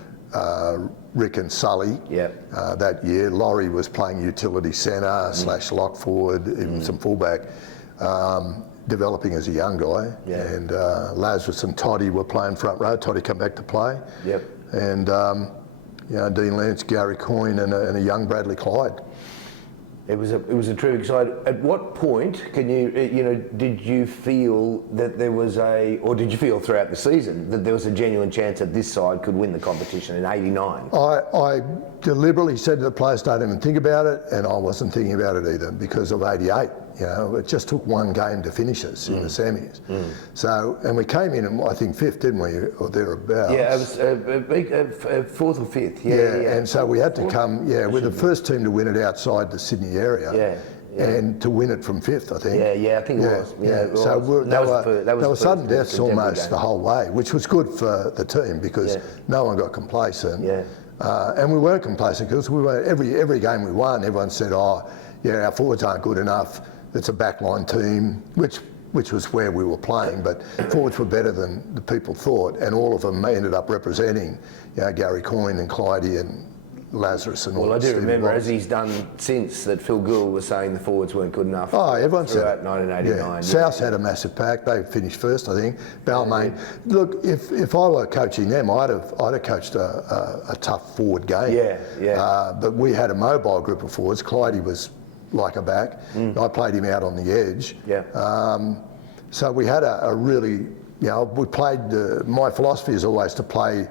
Rick and Sully that year. Laurie was playing utility centre / lock forward, even some fullback, developing as a young guy. And Lazarus and Toddy were playing front row. Toddy come back to play. And Dean Lance, Gary Coyne, and a young Bradley Clyde. It was a terrific side. At what point did you feel that there was or did you feel throughout the season that there was a genuine chance that this side could win the competition in '89? I deliberately said to the players, don't even think about it, and I wasn't thinking about it either because of '88. It just took 1 game to finish us in the semis. So, and we came in, I think 5th, didn't we, or thereabouts? Yeah, it was 4th or 5th. And so we had to come. We're the first team to win it outside the Sydney area. And to win it from 5th, I think. I think it was. It was. So that was sudden deaths almost the whole way, which was good for the team because no one got complacent. And we weren't complacent because we were every game we won. Everyone said, our forwards aren't good enough. It's a backline team, which was where we were playing, but forwards were better than the people thought, and all of them ended up representing Gary Coyne and Clydie and Lazarus and all. Well, I do remember, as he's done since, that Phil Gould was saying the forwards weren't good enough. Oh, everyone said throughout 1989. South had a massive pack. They finished first, I think. Balmain. Look, if I were coaching them, I'd have coached a tough forward game. But we had a mobile group of forwards. Clydie was like a back. I played him out on the edge. So we had a really, we played, my philosophy is always to play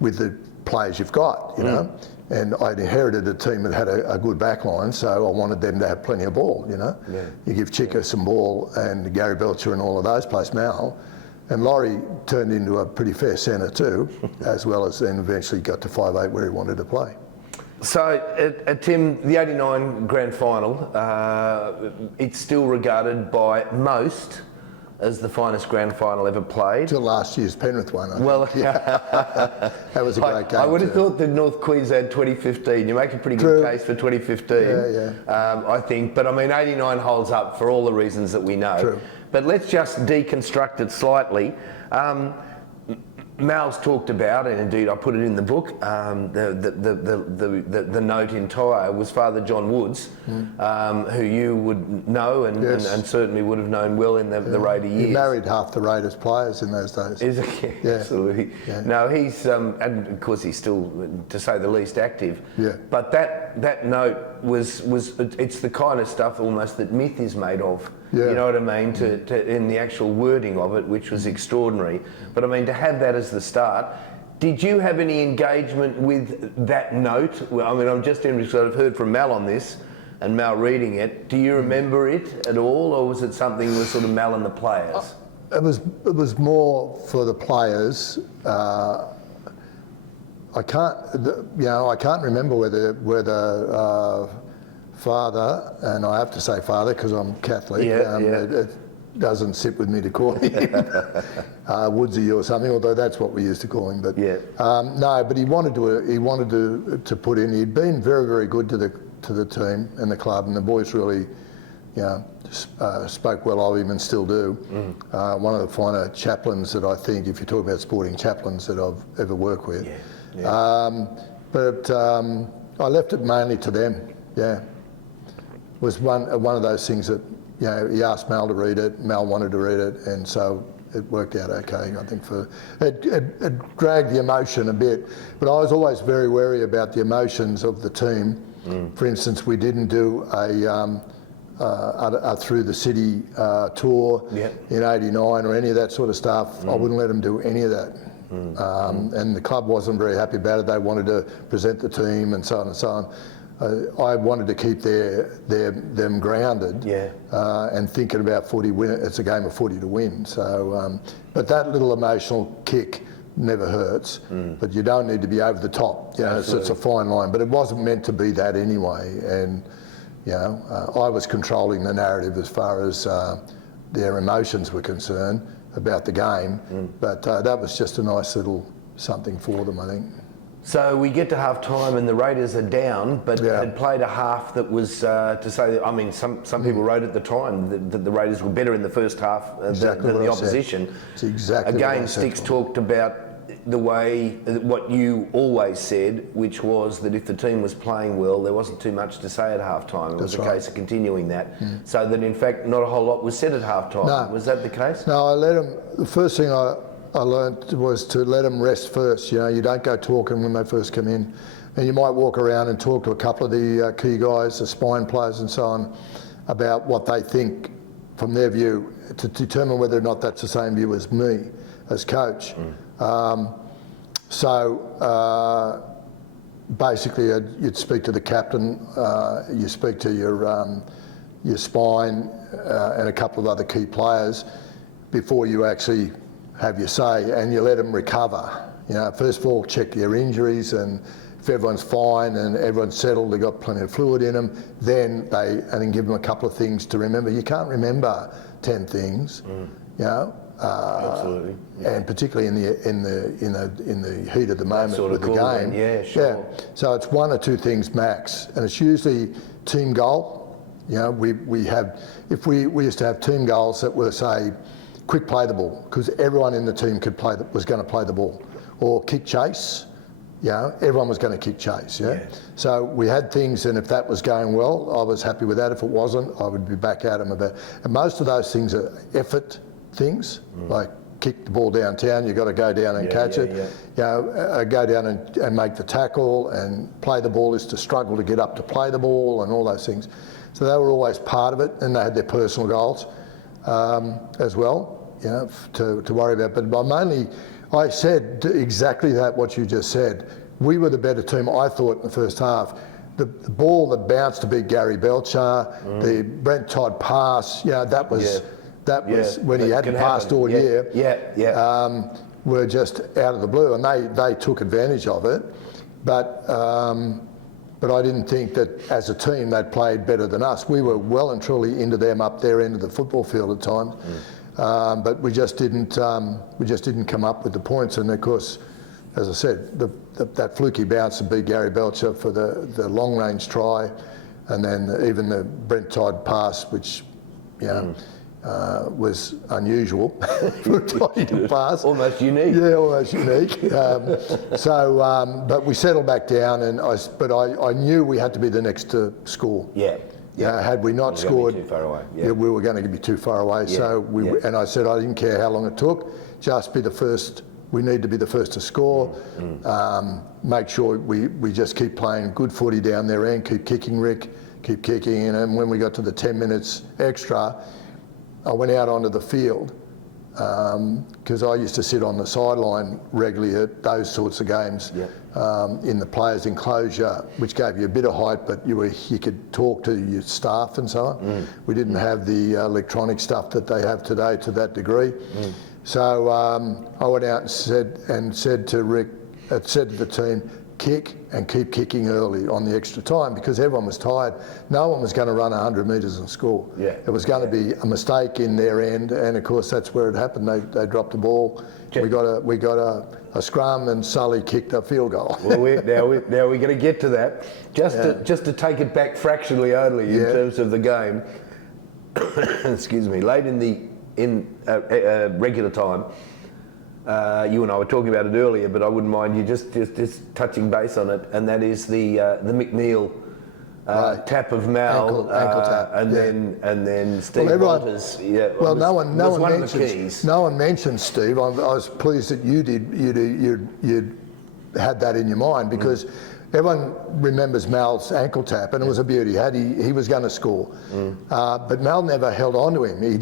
with the players you've got, you know. And I'd inherited a team that had a good back line, so I wanted them to have plenty of ball, You give Chica some ball and Gary Belcher and all of those players, Mal. And Laurie turned into a pretty fair centre too, as well as then eventually got to 5'8" where he wanted to play. So, Tim, the '89 grand final, it's still regarded by most as the finest grand final ever played. Till last year's Penrith one, I think. Well, that was a great game. I would have thought the North Queensland 2015, you make a pretty good case for 2015, I think. But I mean, '89 holds up for all the reasons that we know. But let's just deconstruct it slightly. Mal's talked about, and indeed I put it in the book, the note entire was Father John Woods, who you would know and certainly would have known well in the Raider years. He married half the Raiders players in those days. Is it? Yeah, absolutely. Yeah. No, he's, and of course he's still, to say the least, active. Yeah. But that note it's the kind of stuff almost that myth is made of. Yeah. You know what I mean? In the actual wording of it, which was extraordinary. But I mean, to have that as the start, did you have any engagement with that note? Well, I mean, I'm just interested. I've heard from Mal on this, and Mal reading it. Do you remember it at all, or was it something with sort of Mal and the players? It was more for the players. I can't remember whether Father, and I have to say Father because I'm Catholic. It doesn't sit with me to call him Woodsy or something, although that's what we used to call him. But no, but he wanted to put in. He'd been very, very good to the team and the club, and the boys really, spoke well of him and still do. One of the finer chaplains that I think, if you talk about sporting chaplains, that I've ever worked with. But I left it mainly to them. Yeah. It was one of those things that, he asked Mal to read it, Mal wanted to read it, and so it worked out okay. I think it dragged the emotion a bit, but I was always very wary about the emotions of the team. For instance, we didn't do a through the city tour in '89 or any of that sort of stuff. I wouldn't let them do any of that. And the club wasn't very happy about it. They wanted to present the team and so on and so on. I wanted to keep them grounded and thinking about footy. It's a game of footy to win. So, but that little emotional kick never hurts. But you don't need to be over the top. It's a fine line. But it wasn't meant to be that anyway. And I was controlling the narrative as far as their emotions were concerned about the game. But that was just a nice little something for them, I think. So we get to half time and the Raiders are down, but had played a half that was, to say that, I mean, some people wrote at the time that the Raiders were better in the first half than the opposition. It's exactly Again, Sticks talked about the way, what you always said, which was that if the team was playing well, there wasn't too much to say at half time. It was a case of continuing that. So that in fact, not a whole lot was said at half time. No. Was that the case? No, I let them, the first thing I learned was to let them rest first. You don't go talking when they first come in, and you might walk around and talk to a couple of the key guys, the spine players and so on, about what they think from their view to determine whether or not that's the same view as me as coach. Basically you'd speak to the captain, you speak to your spine and a couple of other key players before you actually have your say, and you let them recover. First of all, check their injuries, and if everyone's fine and everyone's settled, they've got plenty of fluid in them, then give them a couple of things to remember. You can't remember 10 things, Absolutely. And particularly in the heat of the moment sort of with the game. Yeah, sure. So it's one or two things max, and it's usually team goal. We used to have team goals that were, say, quick play the ball, because everyone in the team was going to play the ball, or kick chase. Everyone was going to kick chase. So we had things, and if that was going well, I was happy with that. If it wasn't, I would be back at them about. And most of those things are effort things, like kick the ball downtown. You've got to go down and catch it. Go down and make the tackle, and play the ball is to struggle to get up to play the ball, and all those things. So they were always part of it, and they had their personal goals as well. To worry about. But mainly, I said exactly that, what you just said. We were the better team, I thought, in the first half. The ball that bounced to beat Gary Belcher, the Brent Todd pass, that was when he hadn't passed all year. Were just out of the blue, and they took advantage of it. But I didn't think that as a team they'd played better than us. We were well and truly into them up their end of the football field at times. But we just didn't come up with the points. And of course, as I said, that fluky bounce to beat Gary Belcher for the long range try, and then even the Brent Todd pass, which was unusual for a tidy to pass. Almost unique. Yeah, almost unique. But we settled back down, and I knew we had to be the next to score. Yeah. Had we not scored, too far away. Yeah, we were going to be too far away. Yeah. So and I said I didn't care how long it took, just be the first. We need to be the first to score. Make sure we just keep playing good footy down their end, keep kicking, Rick, keep kicking. And then when we got to the 10 minutes extra, I went out onto the field because I used to sit on the sideline regularly at those sorts of games in the players' enclosure, which gave you a bit of height, but you could talk to your staff and so on. We didn't have the electronic stuff that they have today to that degree. So I went out and said to Rick, said to the team, kick and keep kicking early on the extra time, because everyone was tired. No one was going to run 100 metres and score. Yeah. It was going to be a mistake in their end, and of course that's where it happened. They dropped the ball. We got a scrum, and Sully kicked a field goal. Well, now we're going to get to that. Just to take it back fractionally only in terms of the game. Excuse me. Late in regular time. You and I were talking about it earlier, but I wouldn't mind you just touching base on it, and that is the McNeil tap of Mal, ankle tap, and then Steve Walters. Yeah, well, no one mentions Steve. I was pleased that you'd had that in your mind, because everyone remembers Mal's ankle tap, and it was a beauty. He was going to score, but Mal never held on to him. He'd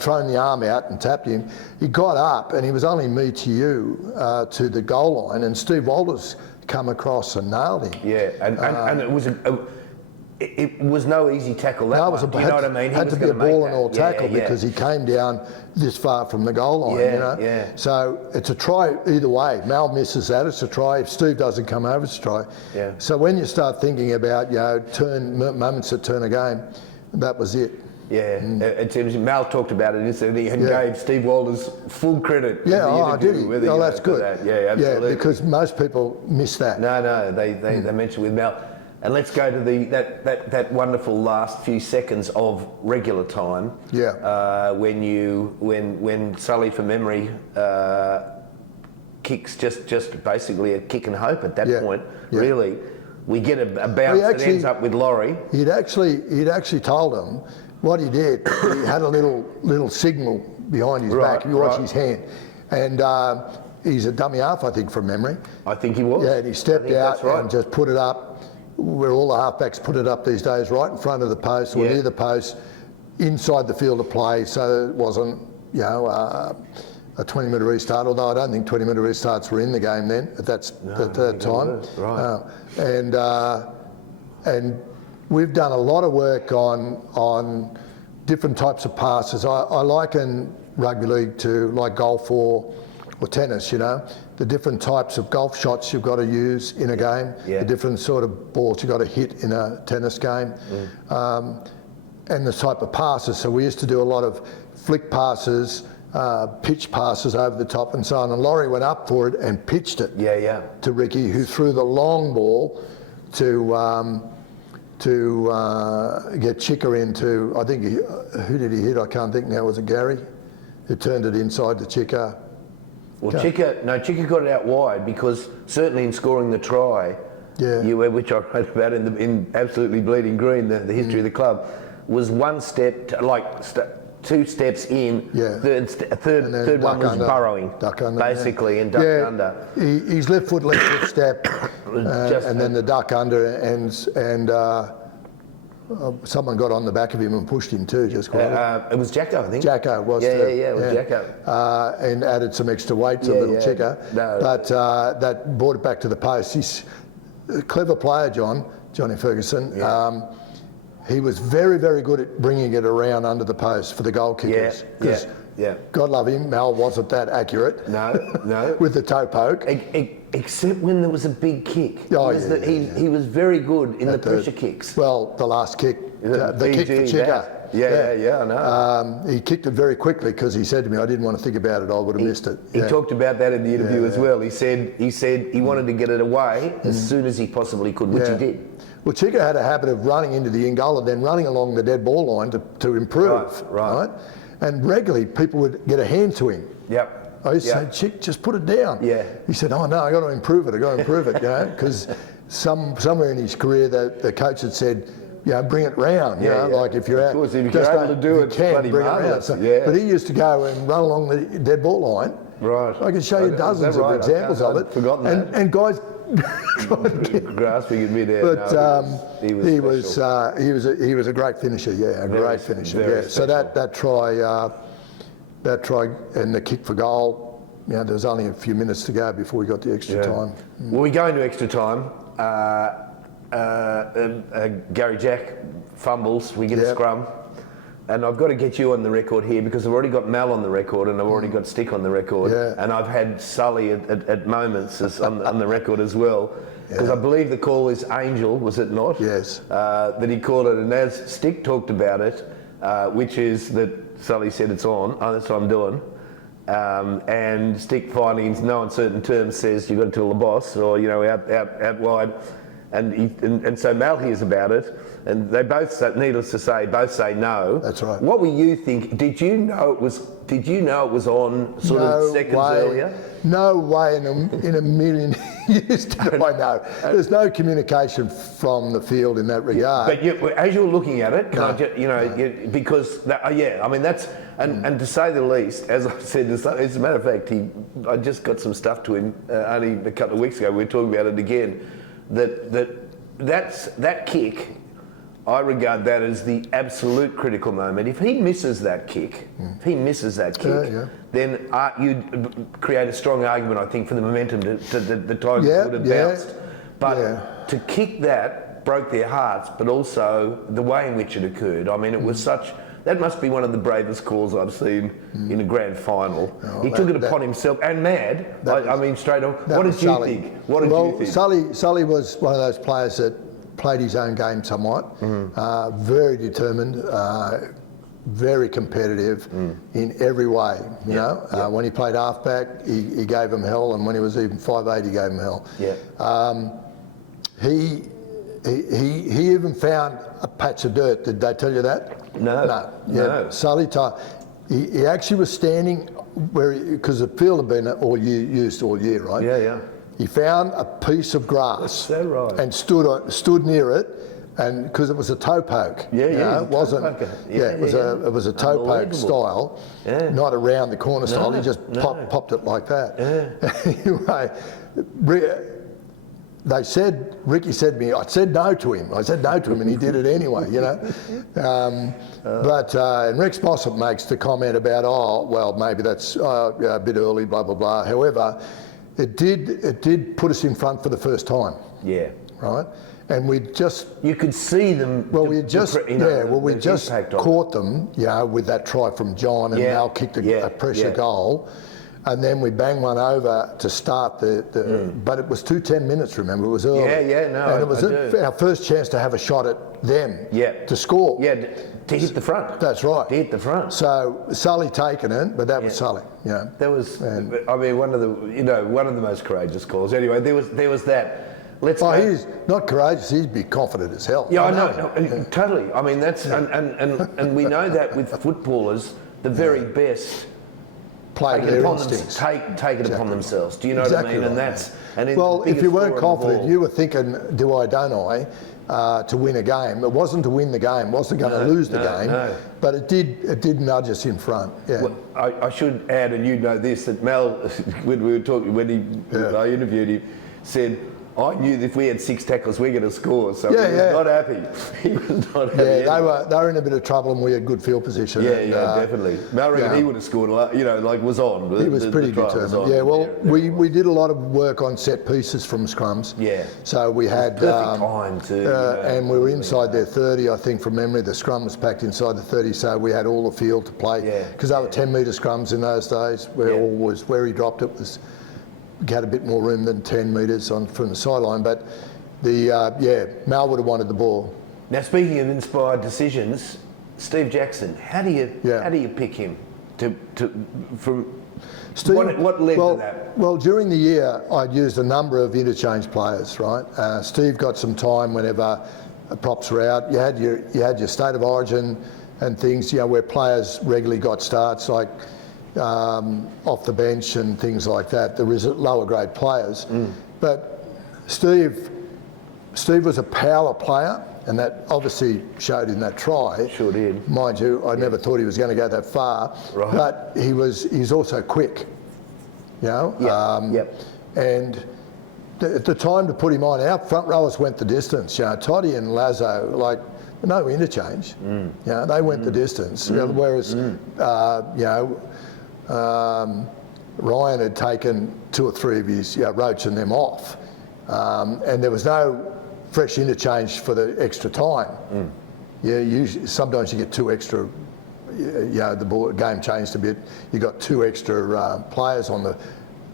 thrown the arm out and tapped him. He got up, and he was only me to you to the goal line, and Steve Walters come across and nailed him. Yeah, and it was no easy tackle. Do you know what I mean? Had to be a ball and all tackle because he came down this far from the goal line. So it's a try either way. Mal misses that, it's a try. If Steve doesn't come over, it's a try. Yeah. So when you start thinking about moments that turn a game, that was it. Yeah, it seems Mal talked about it and gave Steve Walters full credit. Yeah, did he? Oh, that's good. Yeah, absolutely. Yeah, because most people miss that. No, they mentioned with Mal. And let's go to that wonderful last few seconds of regular time. Yeah. When Sully, from memory, kicks just basically a kick and hope at that point. Yeah. Really, we get a bounce that ends up with Laurie. He'd actually told him what he did. He had a little signal behind his back. If you watch his hand, and he's a dummy half, I think, from memory. I think he was. Yeah, and he stepped out and just put it up. Where all the halfbacks put it up these days, right in front of the post or near the post, inside the field of play, so it wasn't, a 20-metre restart, although I don't think 20-metre restarts were in the game then at that time. Right. And we've done a lot of work on different types of passes. I liken rugby league to like golf or tennis, the different types of golf shots you've got to use in a game, the different sort of balls you've got to hit in a tennis game, and the type of passes. So we used to do a lot of flick passes, pitch passes over the top and so on, and Laurie went up for it and pitched it to Ricky, who threw the long ball to get Chicker into, I think, who did he hit? I can't think now. Was it Gary who turned it inside to Chicker? Well, Chicker got it out wide, because certainly in scoring the try, which I wrote about in Absolutely Bleeding Green, the history of the club, was one step, two steps in, third one was burrowing, basically, and duck under. His left foot step, and then the duck under, and someone got on the back of him and pushed him too, just quite. It was Jacko, I think. Jacko was it was Jacko. And added some extra weight to little Chicker. No. But that brought it back to the post. He's a clever player, Johnny Ferguson. Yeah. He was very, very good at bringing it around under the post for the goal kickers. Yeah. God love him, Mal wasn't that accurate. No. With the toe poke. Except when there was a big kick. He was very good in the pressure kicks. Well, the last kick, the kick for Chicker. I know. He kicked it very quickly because he said to me, I didn't want to think about it, I would have missed it. He talked about that in the interview as well. He said he wanted to get it away as soon as he possibly could, which he did. Well, Chicker had a habit of running into the in goal and then running along the dead ball line to improve, right? And regularly people would get a hand to him. Yep. I used to say, Chick, just put it down. Yeah. He said, oh no, I got to improve it, because somewhere in his career the coach had said, bring it round, like if you're out. Of course, if you're just able to do it, can bring it round. So, but he used to go and run along the dead ball line. Right. I can show you dozens of examples of it. I've forgotten that. And guys grasping at me there. But he was a great finisher, a great finisher. So that try and the kick for goal, there was only a few minutes to go before we got to extra time. Well, we go into extra time. Gary Jack fumbles, we get a scrum. And I've got to get you on the record here because I've already got Mal on the record and I've already got Stick on the record. And I've had Sully at moments on the record as well. Because I believe the call is Angel, was it not? Yes. That he called it, and as Stick talked about it, which is that Sully said it's on, that's what I'm doing. And Stick finally, in no uncertain terms, says you've got to tell the boss, or out wide. And so Mal hears about it, and they both say, needless to say, both say no. That's right. What were you thinking? Did you know it was on sort of seconds earlier? No way in a million years did I know. There's no communication from the field in that regard. But as you're looking at it, because that's and to say the least, as I said, as a matter of fact, I just got some stuff to him only a couple of weeks ago. We were talking about it again. That kick, I regard that as the absolute critical moment. If he misses that kick, then you'd create a strong argument, I think, for the momentum the Tigers would have bounced. But to kick that broke their hearts, but also the way in which it occurred. I mean, it was such. That must be one of the bravest calls I've seen in a grand final. He took it upon himself, and mad. I mean, straight on. What did you think? What did you think? Sully was one of those players that played his own game somewhat. Very determined, very competitive in every way. You know, when he played halfback, he gave them hell, and when he was even 5'8", he gave them hell. He even found a patch of dirt. Did they tell you that? No. Sully, he actually was standing where, because the field had been used all year, right? Yeah. He found a piece of grass. That's so right. And stood near it, and because it was a toe poke. It wasn't. It was a toe poke style, not around the corner style. He just popped it like that. Anyway. Ricky said to me, I said no to him, and he did it anyway, and Rex Mossop makes the comment about, maybe that's a bit early, blah, blah, blah. However, it did put us in front for the first time. Yeah. Right? And you could see them. Well, we just caught them, with that try from John, and Mal kicked a pressure goal. And then we banged one over to start but it was 10 minutes, remember, it was early. And it was our first chance to have a shot at them to score. To hit the front. That's right. To hit the front. So Sully taken it, but that was Sully. That was, one of the most courageous calls. Anyway, there was that. He's not courageous, he'd be confident as hell. Yeah, I know. Totally. I mean, that's, and we know that with footballers, the very best take it upon themselves. Do you know what I mean? Right. And if you weren't confident, you were thinking, do I, don't I, to win a game. It wasn't to win the game, it wasn't going to lose the game, but it did nudge us in front. Yeah. Well, I should add, and you know this, that Mel, when we were talking, I interviewed him, said, I knew that if we had 6 tackles, we're going to score. So he was not happy. He was not happy. Yeah, they were in a bit of trouble, and we had good field position. Definitely. Mel reckon he would have scored, was on. He was pretty determined. We did a lot of work on set pieces from scrums. Yeah. So we had perfect time too. And we were inside their 30, I think, from memory. The scrum was packed inside the 30, so we had all the field to play. Because they were 10-metre scrums in those days. Where he dropped it was. Had a bit more room than 10 metres from the sideline, but Mal would have wanted the ball. Now, speaking of inspired decisions, Steve Jackson, how do you pick him from Steve? What led to that? Well, during the year, I'd used a number of interchange players. Right, Steve got some time whenever props were out. You had your state of origin. and things, where players regularly got starts, like off the bench and things like that. There is lower grade players. But Steve was a power player, and that obviously showed in that try. Sure did. Mind you, I never thought he was going to go that far. Right. But he's also quick, And at the time to put him on, our front rowers went the distance. Toddy and Lazo, like, no interchange. They went the distance. Whereas, Ryan had taken 2 or 3 of his roaching them off, and there was no fresh interchange for the extra time. Sometimes you get 2 extra. The game changed a bit. You got 2 extra players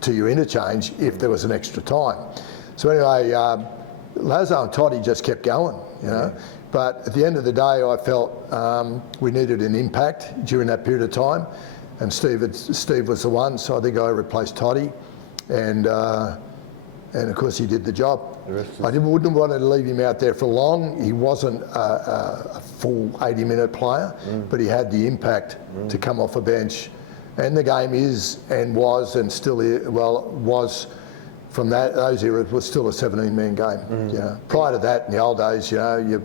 to your interchange if there was an extra time. So anyway, Lazo and Toddy just kept going, But at the end of the day, I felt we needed an impact during that period of time, and Steve was the one. So I think I replaced Toddy, and of course he did the job. I wouldn't want to leave him out there for long. He wasn't a full 80-minute player, but he had the impact to come off a bench. And the game is and was and still was from those eras was still a 17-man game. Prior to that, in the old days, your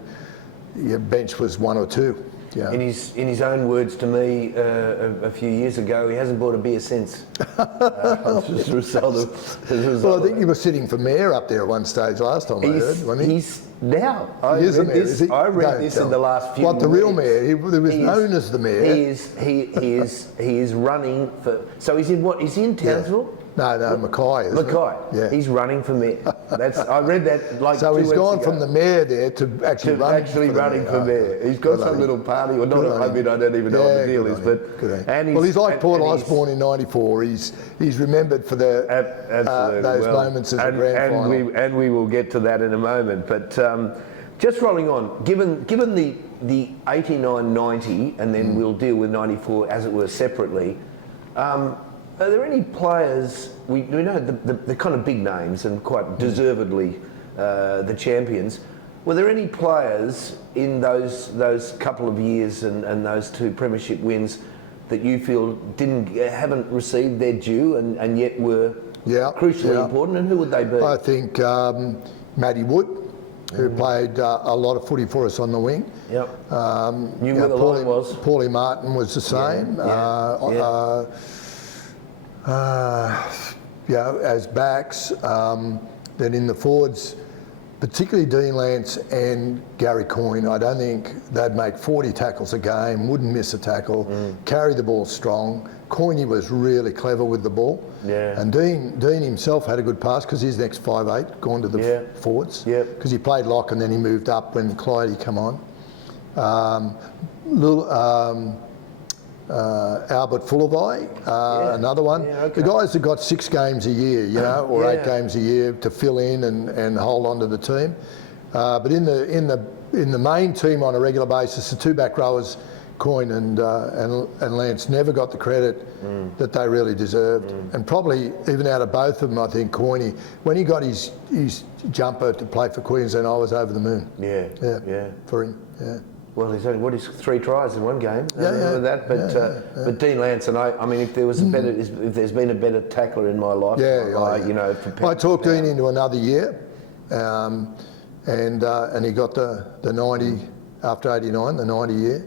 bench was 1 or 2. In his own words to me a few years ago, he hasn't bought a beer since. As a result of. Well, I think he was sitting for mayor up there at one stage last time I heard, wasn't he? He's now. I read this in the last few. What, the real mayor? He was known as the mayor. He is running for. So he's in what? Is he in Townsville? No, Mackay. Mackay. Yeah. He's running for mayor. I read that like. So 2 he's weeks gone ago. from the mayor there to actually running for mayor. He's got some little party, or not. I mean, I don't even know what the deal is, but he's like Paul Osborne in '94. He's remembered for those moments as a grand final. And we will get to that in a moment. But just rolling on, given the 89-90, and then we'll deal with 94 as it were separately. Are there any players, we know the kind of big names and quite deservedly the champions, were there any players in those couple of years and those 2 premiership wins that you feel haven't received their due and yet were crucially important, and who would they be? I think Matty Wood, who played a lot of footy for us on the wing. Knew where the line was. Paulie Martin was the same. As backs, then in the forwards, particularly Dean Lance and Gary Coyne, I don't think they'd make 40 tackles a game, wouldn't miss a tackle, carry the ball strong. Coyne was really clever with the ball. And Dean himself had a good pass because he's next 5'8", gone to the forwards. Because he played lock and then he moved up when Clyde come on. Albert Fullerby, another one. The guys that got 6 games a year, or 8 games a year to fill in and hold on to the team. But in the main team on a regular basis, the 2 back rowers, Coyne and Lance, never got the credit that they really deserved. And probably even out of both of them, I think Coyne, when he got his jumper to play for Queensland, I was over the moon. For him. Well, he's only 3 tries in one game. But Dean Lance, and I mean, if there's been a better tackler in my life, I talked Dean into another year, and he got the 90 after 89, the 90 year,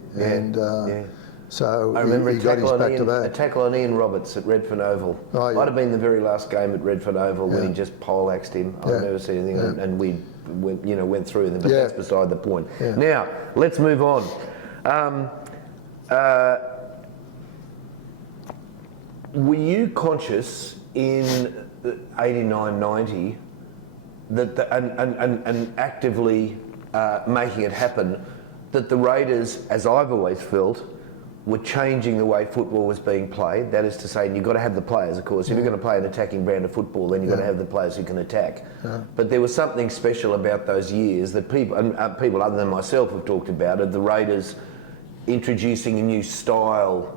so I remember he got his back to back. A tackle on Ian Roberts at Redfern Oval. Might have been the very last game at Redfern Oval when he just poleaxed him. I've never seen anything, and we went through them, but that's beside the point. Now, let's move on. Were you conscious in 89-90 that and actively making it happen, that the Raiders, as I've always felt, were changing the way football was being played? That is to say, and you've got to have the players, of course. If you're going to play an attacking brand of football, then you've got to have the players who can attack. But there was something special about those years that people other than myself have talked about, of the Raiders introducing a new style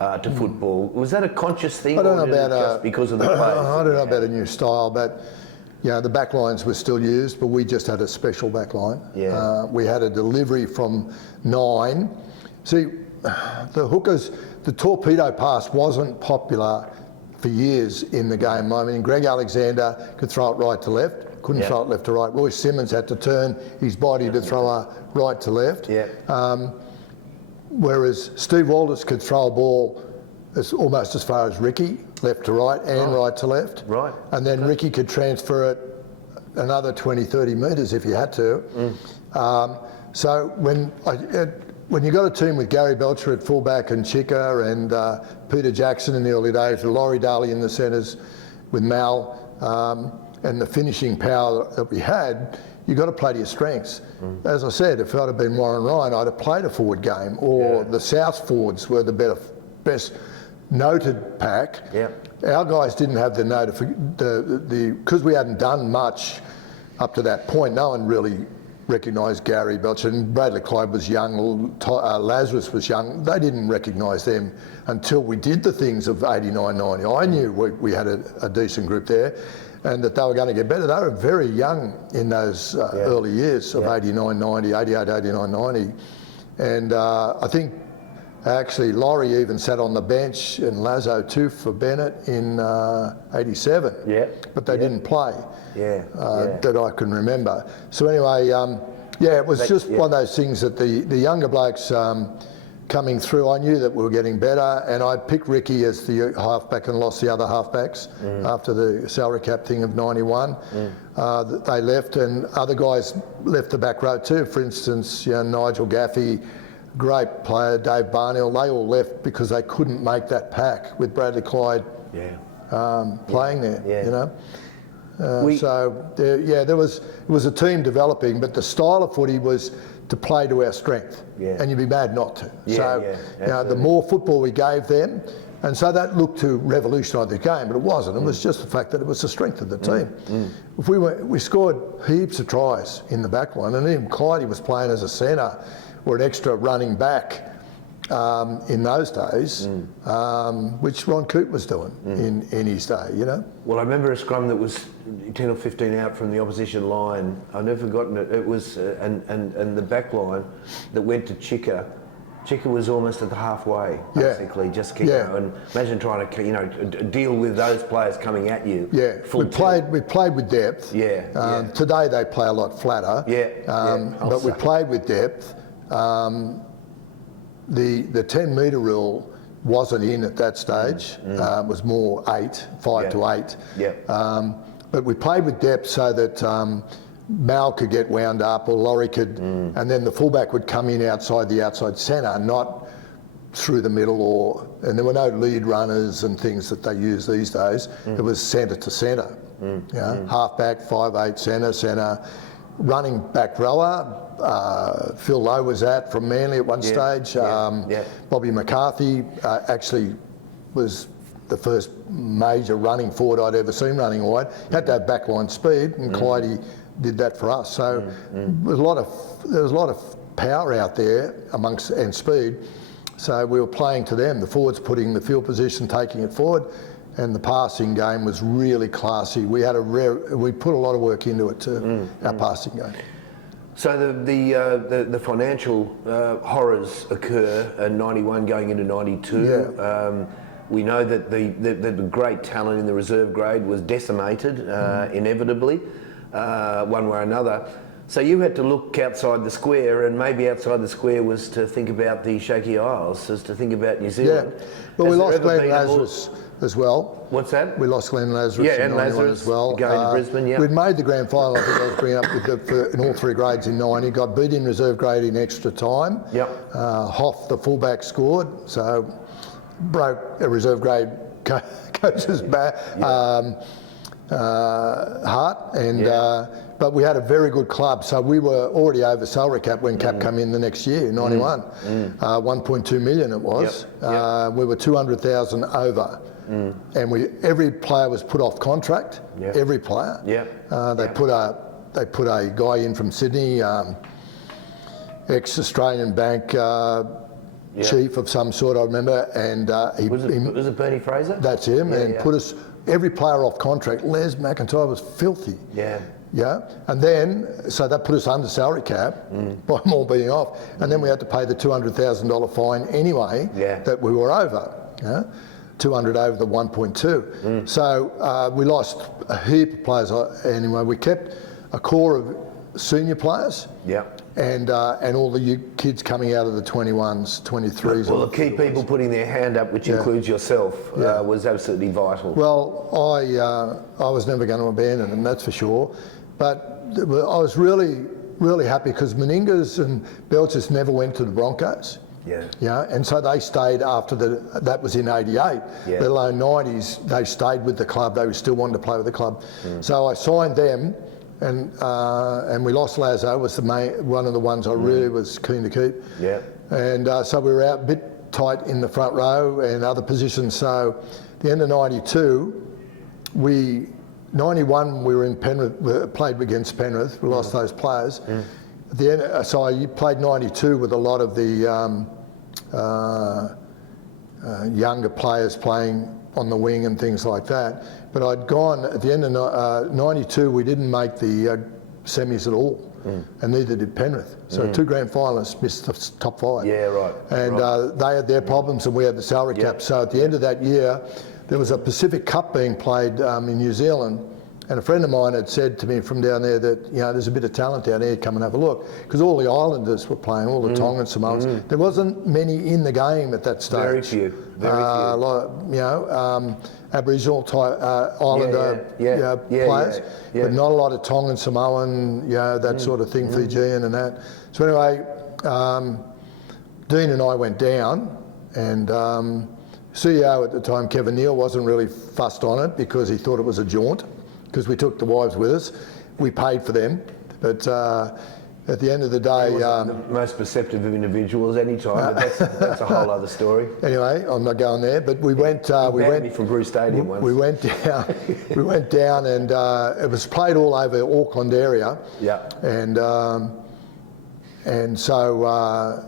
to football. Was that a conscious thing? I don't know about just because of the players? I don't know about a new style, but the back lines were still used, but we just had a special back line. We had a delivery from 9 See, the hookers, the torpedo pass wasn't popular for years in the game. I mean, Greg Alexander could throw it right to left, couldn't throw it left to right. Roy Simmons had to turn his body to throw a right to left. Whereas Steve Walters could throw a ball almost as far as Ricky, left to right and right to left. Right. And then Ricky could transfer it another 20, 30 metres if you had to. So when you got a team with Gary Belcher at fullback and Chica and Peter Jackson in the early days, with Laurie Daly in the centres, with Mal, and the finishing power that we had, you got to play to your strengths. As I said, if I'd have been Warren Ryan, I'd have played a forward game, or the South forwards were the best noted pack. Our guys didn't have because we hadn't done much up to that point. No one really recognised Gary Belcher, and Bradley Clyde was young, Lazarus was young. They didn't recognise them until we did the things of 89, 90. I knew we had a decent group there, and that they were going to get better. They were very young in those early years of 89, 90, 88, 89, 90. And I think actually Laurie even sat on the bench, and Lazo too, for Bennett in 87. But they didn't play. That I can remember. So anyway, it was just one of those things that the younger blokes coming through, I knew that we were getting better, and I picked Ricky as the halfback and lost the other halfbacks after the salary cap thing of 91. They left, and other guys left the back row too. For instance, Nigel Gaffey, great player, Dave Barnhill, they all left because they couldn't make that pack with Bradley Clyde playing there, it was a team developing, but the style of footy was to play to our strength, and you'd be mad not to. The more football we gave them, and so that looked to revolutionise the game, but it wasn't. It was just the fact that it was the strength of the team. If we scored heaps of tries in the back line, and even Clyde was playing as a centre or an extra running back in those days, which Ron Coote was doing in his day, Well, I remember a scrum that was 10 or 15 out from the opposition line. I've never forgotten it. It was, and the back line that went to Chica. Chica was almost at the halfway, basically, just kicking out. And imagine trying to, deal with those players coming at you. We played with depth. Today they play a lot flatter. But we played with depth. The 10-metre rule wasn't in at that stage. It was more 5 to 8. But we played with depth so that Mal could get wound up, or Laurie could, and then the fullback would come in outside the outside centre, not through the middle, and there were no lead runners and things that they use these days. It was centre to centre. Halfback, 5'8", centre, running back rower. Phil Lowe was from Manly at one stage. Bobby McCarthy actually was the first major running forward I'd ever seen running wide. Had to have backline speed, and Clyde did that for us. So there was a lot of power out there and speed. So we were playing to them. The forwards putting the field position, taking it forward, and the passing game was really classy. We put a lot of work into it too. Our passing game. So the financial horrors occur in 91 going into 92. We know that the great talent in the reserve grade was decimated inevitably, one way or another. So you had to look outside the square, and maybe outside the square was to think about the Shaky Isles, as to think about New Zealand. But we lost Glenn Lazarus as well. What's that? We lost Glenn Lazarus in 91 Lazarus as well. Going to Brisbane, We'd made the grand final, I think I was bringing up in all three grades in 90. Got beat in reserve grade in extra time. Hoff, the fullback, scored, so broke a reserve grade coach's heart, and but we had a very good club, so we were already over salary cap when cap came in the next year, 91. 1.2 million it was. We were 200,000 over, and every player was put off contract. Every player. They put a guy in from Sydney, ex-Australian Bank chief of some sort, I remember, and was it Bernie Fraser? That's him, and put us every player off contract. Les McIntyre was filthy. Yeah, and then, so that put us under salary cap by them all being off. And then we had to pay the $200,000 fine anyway that we were over. Yeah? 200 over the 1.2. So we lost a heap of players anyway. We kept a core of senior players. Yeah. And all the kids coming out of the 21s, 23s. Well, the key people putting their hand up, which includes yourself, was absolutely vital. Well, I was never going to abandon them, that's for sure. But I was really, really happy because Meningas and Belchers never went to the Broncos. Yeah, and so they stayed after that was in '88. Let alone '90s, they stayed with the club. They still wanted to play with the club. So I signed them, and we lost Lazo. Was one of the ones I really was keen to keep. Yeah, and so we were out a bit tight in the front row and other positions. So at the end of '92, 91 we were in Penrith. We played against Penrith. We lost those players. At the end, so I played '92 with a lot of the younger players playing on the wing and things like that. But I'd gone at the end of '92. We didn't make the semis at all, and neither did Penrith. So two grand finalists missed the top five. Yeah, right. And they had their problems, and we had the salary cap. So at the end of that year, there was a Pacific Cup being played in New Zealand. And a friend of mine had said to me from down there that, there's a bit of talent down there, come and have a look. Because all the Islanders were playing, all the Tongan Samoans. There wasn't many in the game at that stage. Very few. Aboriginal type Islander players. But not a lot of Tongan, Samoan, that sort of thing, Fijian and that. So anyway, Dean and I went down, and CEO at the time, Kevin Neal, wasn't really fussed on it because he thought it was a jaunt. Because we took the wives with us, we paid for them, but at the end of the day, the most perceptive of individuals any time. But that's a whole other story. Anyway, I'm not going there. But we went. We went from Bruce Stadium once. We went down. We went down, and it was played all over Auckland area. Yeah. And so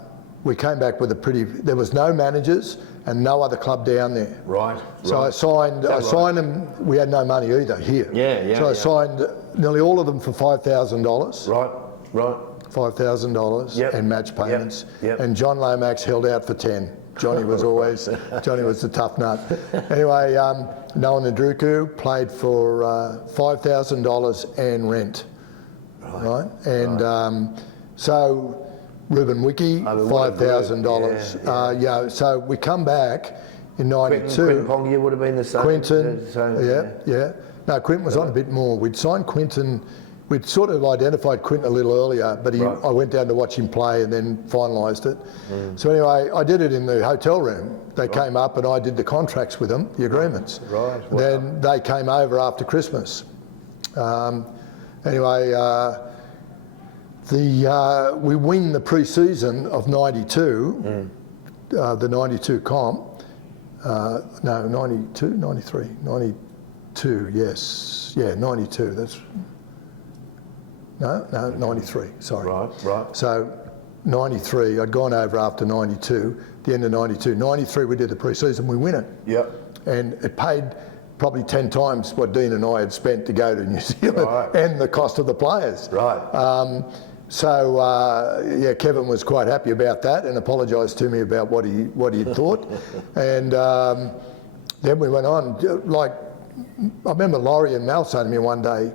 we came back with a pretty. There was no managers and no other club down there. Right. So I signed them. We had no money either here. So I signed nearly all of them for $5,000. Right. $5,000 and match payments. And John Lomax held out for 10. Johnny was the tough nut. Anyway, Noah Nadruku played for $5,000 and rent. Right. And so Ruben Wiki, $5,000. So we come back in '92. Quinton Pongia would have been the same. Quinton, No, Quinton was on a bit more. We'd signed Quinton. We'd sort of identified Quinton a little earlier, but I went down to watch him play and then finalised it. So anyway, I did it in the hotel room. They came up and I did the contracts with them, the agreements. Right. Wow. Then they came over after Christmas. We win the pre-season of '92, the '92 comp. 92, 93, 92, yes. Yeah, 92, that's... No, 93, sorry. Right. So 93, I'd gone over after 92, the end of 92. 93, we did the pre-season, we win it. Yep. And it paid probably 10 times what Dean and I had spent to go to New Zealand and the cost of the players. Right. Kevin was quite happy about that and apologised to me about what he had thought. And then we went on. Like, I remember Laurie and Mal saying to me one day,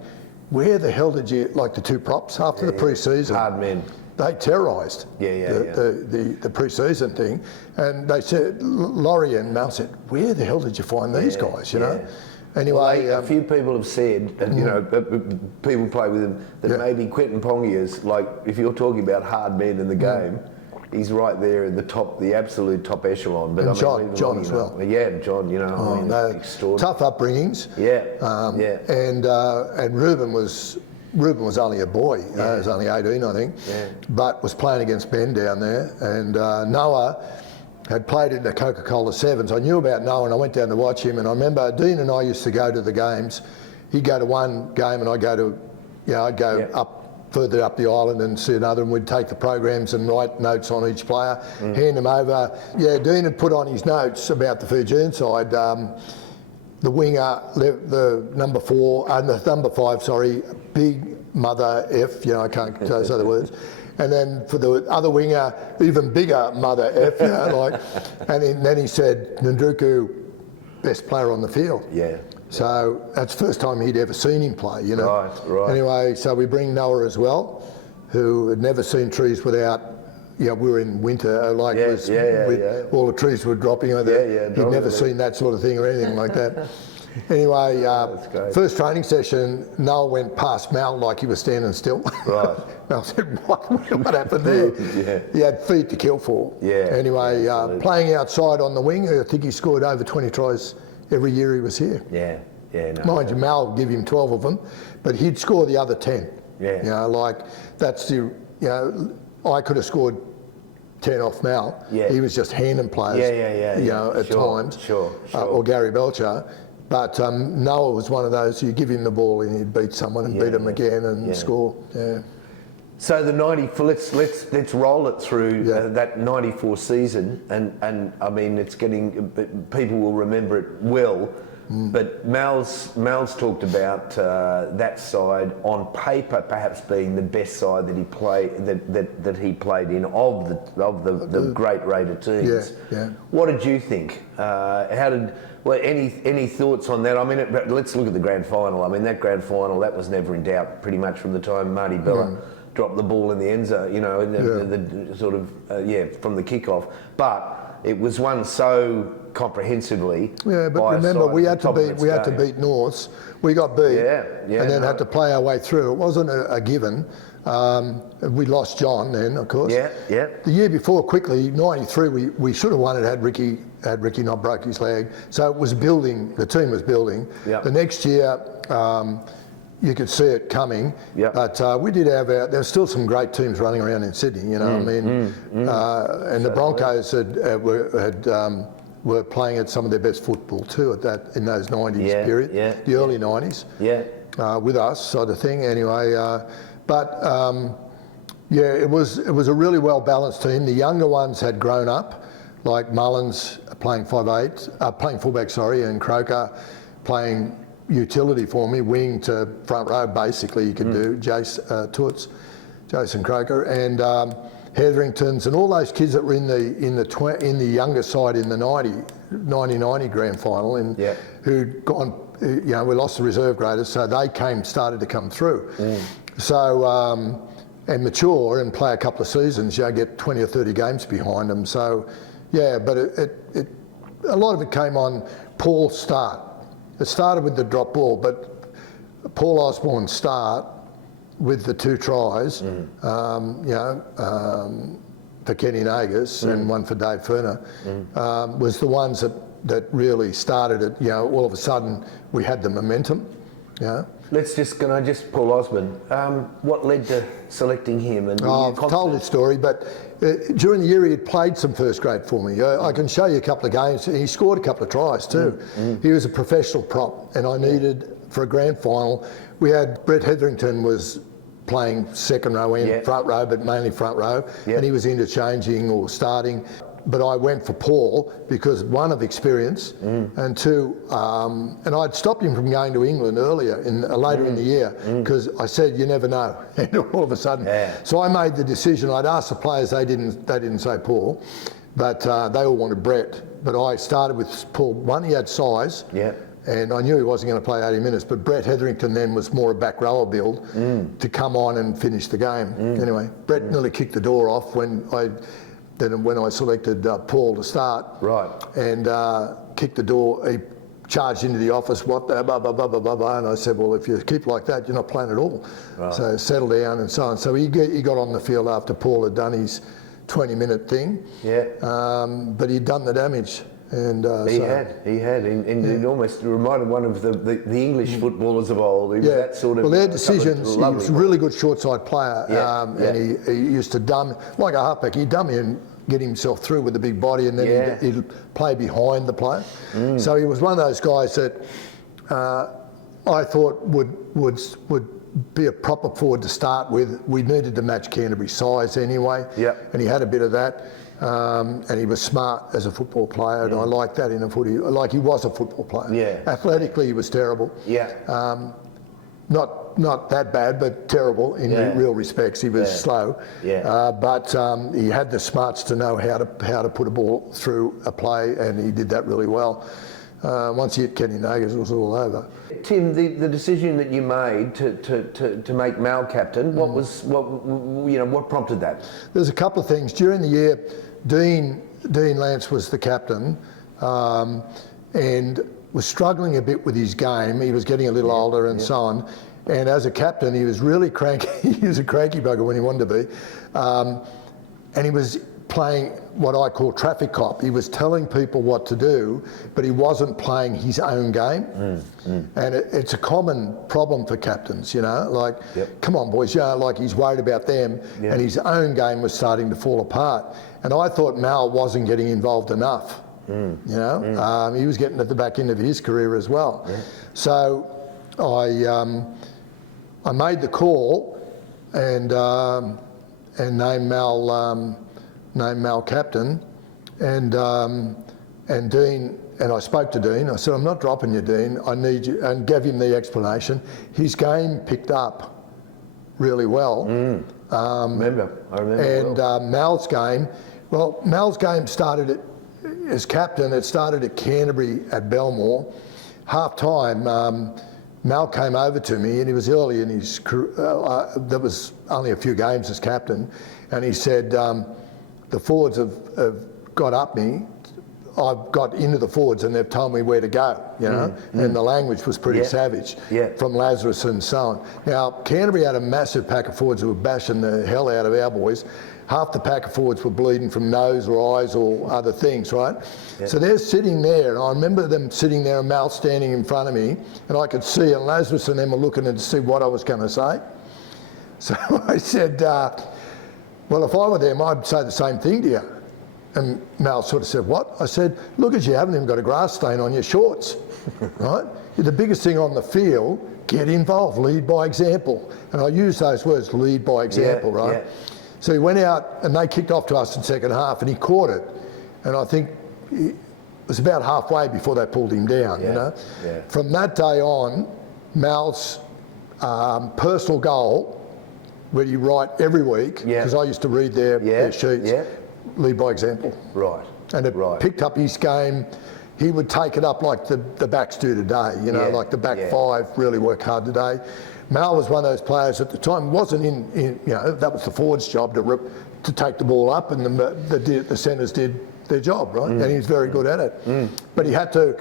where the hell did you, like the two props after the pre-season? Hard men. They terrorised the pre-season thing. And they said, Laurie and Mal said, where the hell did you find these guys, you know? Anyway, a few people have said, people play with him, that maybe Quinton Pongia's, like, if you're talking about hard men in the game, he's right there at the top, the absolute top echelon. But and John as well. Yeah, John, extraordinary. Tough upbringings. And Ruben was only a boy. He was only 18, I think. Yeah. But was playing against Ben down there. And Noah had played in the Coca-Cola Sevens. I knew about Noah and I went down to watch him, and I remember Dean and I used to go to the games. He'd go to one game and I'd go up further up the island and see another, and we'd take the programs and write notes on each player, hand them over. Yeah, Dean had put on his notes about the Fijian side. The winger, the number 5, big Mother F, I can't say those other words. And then for the other winger, even bigger Mother F, and then he said, Ndruku, best player on the field. Yeah. So that's the first time he'd ever seen him play, Right. Anyway, so we bring Noah as well, who had never seen trees without, we were in winter, all the trees were dropping. He'd never seen that sort of thing or anything like that. Anyway, first training session, Noah went past Mal like he was standing still. Right. Mel said, what happened there? He had feet to kill for. Yeah. Anyway, playing outside on the wing, I think he scored over 20 tries every year he was here. Yeah. Mind you, Mal would give him 12 of them, but he'd score the other 10. Yeah. That's I could have scored 10 off Mal. Yeah. He was just handing players. At times. Sure. Or Gary Belcher. But Noah was one of those, you give him the ball and he'd beat someone and beat him again and score. Yeah. So the 94, let's roll it through that 94 season, and I mean it's getting, people will remember it well. But Mal's talked about that side on paper perhaps being the best side that he played that he played in of the great Raider teams. Yeah. What did you think? Any thoughts on that? I mean, let's look at the grand final. I mean, that grand final, that was never in doubt pretty much from the time Marty Bella dropped the ball in the end zone, the sort of from the kickoff. But it was won so comprehensively. Yeah, but remember, we had to beat Norths. We got beat, and then had to play our way through. It wasn't a given. We lost John then, of course. Yeah. The year before, quickly, 93, we should have won it had Ricky not broke his leg. So it was building. The team was building. Yep. The next year, you could see it coming. Yep. But we did have there's still some great teams running around in Sydney. And the Broncos were playing at some of their best football too in those 90s period, the early 90s. With us, sort of thing. Anyway, it was a really well balanced team. The younger ones had grown up, like Mullins playing fullback, and Croker playing utility for me, wing to front row. Basically, you could do Jason Croker, and Hetheringtons, and all those kids that were in the younger side in the 90 grand final, who'd gone. We lost the reserve graders, so they started to come through. So and mature and play a couple of seasons, get 20 or 30 games behind them. So but a lot of it came on Paul's start. It started with the drop ball, but Paul Osborne's start with the 2 tries, for Kenny Nagas and one for Dave Ferner, was the ones that really started it. All of a sudden we had the momentum. Can I just Paul Osborne? What led to selecting him? And I've told this story, but during the year he had played some first grade for me. I can show you a couple of games. He scored a couple of tries too. He was a professional prop, and I needed, for a grand final, we had Brett Hetherington was playing second row and front row, but mainly front row, and he was interchanging or starting. But I went for Paul because, one, of experience, and two, and I'd stopped him from going to England later in the year, because I said you never know, and all of a sudden. So I made the decision. I'd asked the players, they didn't say Paul, but they all wanted Brett. But I started with Paul. One, he had size, and I knew he wasn't going to play 80 minutes. But Brett Hetherington then was more a back rower build to come on and finish the game. Anyway, Brett nearly kicked the door off when I selected Paul to start, and kicked the door. He charged into the office, blah, blah, blah, blah, blah, blah, and I said, well, if you keep like that, you're not playing at all. So settle down and so on. So he got on the field after Paul had done his 20-minute thing, but he'd done the damage. And he had, and it almost reminded one of the English footballers of old. He was that sort of. Well, their decisions. He was a really good short side player, and he used to dumb like a halfback. He'd dummy and get himself through with a big body, and then he'd play behind the player. So he was one of those guys that I thought would be a proper forward to start with. We needed to match Canterbury's size anyway, and he had a bit of that. And he was smart as a football player, and I liked that in a footy. Like, he was a football player. Athletically, he was terrible. Not not that bad, but terrible in real respects. He was slow, but he had the smarts to know how to put a ball through a play, and he did that really well. Once he hit Kenny Nagas, it was all over. Tim, the decision that you made to make Mal captain, what prompted that? There's a couple of things during the year. Dean Lance was the captain, and was struggling a bit with his game. He was getting a little older and so on. And as a captain, he was really cranky. He was a cranky bugger when he wanted to be. And he was playing what I call traffic cop. He was telling people what to do, but he wasn't playing his own game. And it's a common problem for captains, like, come on boys, like he's worried about them, and his own game was starting to fall apart. And I thought Mal wasn't getting involved enough. He was getting at the back end of his career as well. So I made the call and named Mal captain, and Dean, and I spoke to Dean. I said, I'm not dropping you, Dean. I need you, and gave him the explanation. His game picked up really well. I remember. And Mal's game started as captain. It started at Canterbury at Belmore. Half time, Mal came over to me, and he was early in his career. There was only a few games as captain, and he said, the forwards have got up me. I've got into the forwards and they've told me where to go, and the language was pretty savage from Lazarus and so on. Now, Canterbury had a massive pack of forwards who were bashing the hell out of our boys. Half the pack of forwards were bleeding from nose or eyes or other things, right? So they're sitting there, and I remember them sitting there and Mal standing in front of me, and I could see, and Lazarus and them were looking to see what I was going to say. So I said, well, if I were them, I'd say the same thing to you. And Mal sort of said, what? I said, look at you, haven't even got a grass stain on your shorts, right? You're the biggest thing on the field, get involved, lead by example. And I use those words, lead by example, right? So he went out and they kicked off to us in second half, and he caught it. And I think it was about halfway before they pulled him down, From that day on, Mal's personal goal, where you write every week, because I used to read their sheets, lead by example. Right. And it picked up his game. He would take it up like the backs do today, like the back five really work hard today. Mal was one of those players at the time, wasn't in that was the forward's job to take the ball up, and the centres did their job, right? And he was very good at it. But he had to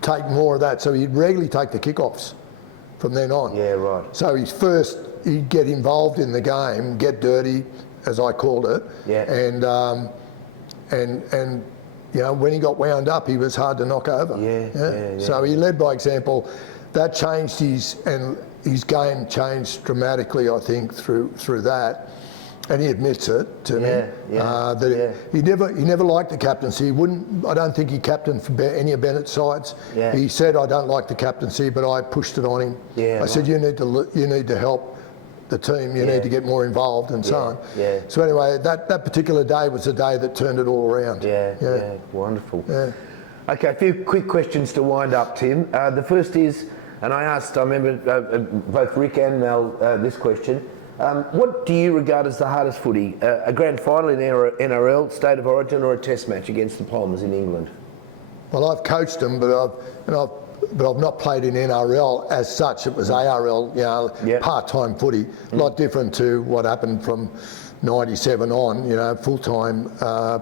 take more of that, so he'd regularly take the kickoffs from then on. Yeah, right. So he'd get involved in the game, get dirty, as I called it. And when he got wound up, he was hard to knock over. So he led by example. That changed his game changed dramatically, I think, through that. And he admits it to me. He never liked the captaincy. I don't think he captained for any of Bennett's sides. He said, I don't like the captaincy, but I pushed it on him. I said, you need to help the team, you need to get more involved and so on. So anyway, that particular day was the day that turned it all around. Wonderful. Okay, a few quick questions to wind up, Tim. The first is, and I remember both Rick and Mel this question, what do you regard as the hardest footy? A grand final in NRL, State of Origin, or a test match against the Palmers in England? Well, I've coached them, but I've not played in NRL as such. It was ARL, part-time footy. A lot different to what happened from 97 on, full-time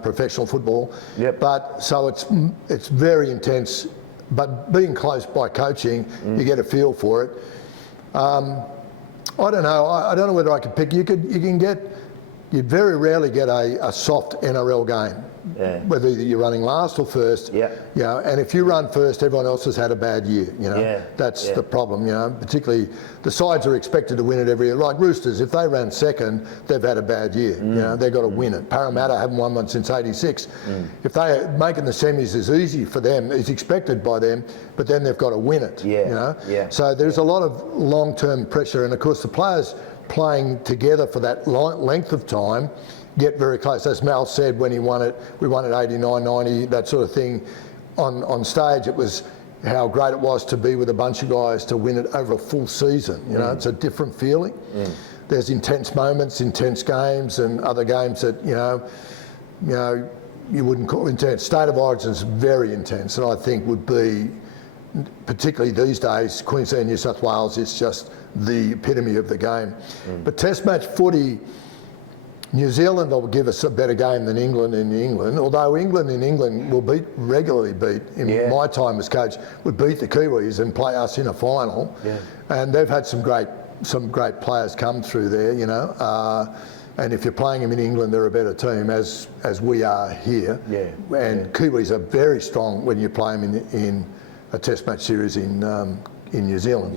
professional football. But so it's very intense. But being close by coaching, you get a feel for it. I don't know. I don't know whether I could pick. You'd very rarely get a soft NRL game. Whether you're running last or first, and if you run first, everyone else has had a bad year. That's the problem. Particularly the sides are expected to win it every year. Like Roosters, if they ran second, they've had a bad year. They've got to win it. Parramatta haven't won one since '86. If they're making the semis is easy for them, it's expected by them, but then they've got to win it. So there's a lot of long-term pressure, and of course the players playing together for that length of time get very close. As Mal said when he won it, we won it 89, 90, that sort of thing. On stage, it was how great it was to be with a bunch of guys to win it over a full season. You know, it's a different feeling. There's intense moments, intense games, and other games that you wouldn't call intense. State of Origin is very intense, and I think would be, particularly these days, Queensland, New South Wales is just the epitome of the game. But Test match footy, New Zealand will give us a better game than England in England, although England in England will regularly beat, in my time as coach, would beat the Kiwis and play us in a final. And they've had some great players come through there, you know. And if you're playing them in England, they're a better team, as we are here. And Kiwis are very strong when you play them in a Test match series in New Zealand.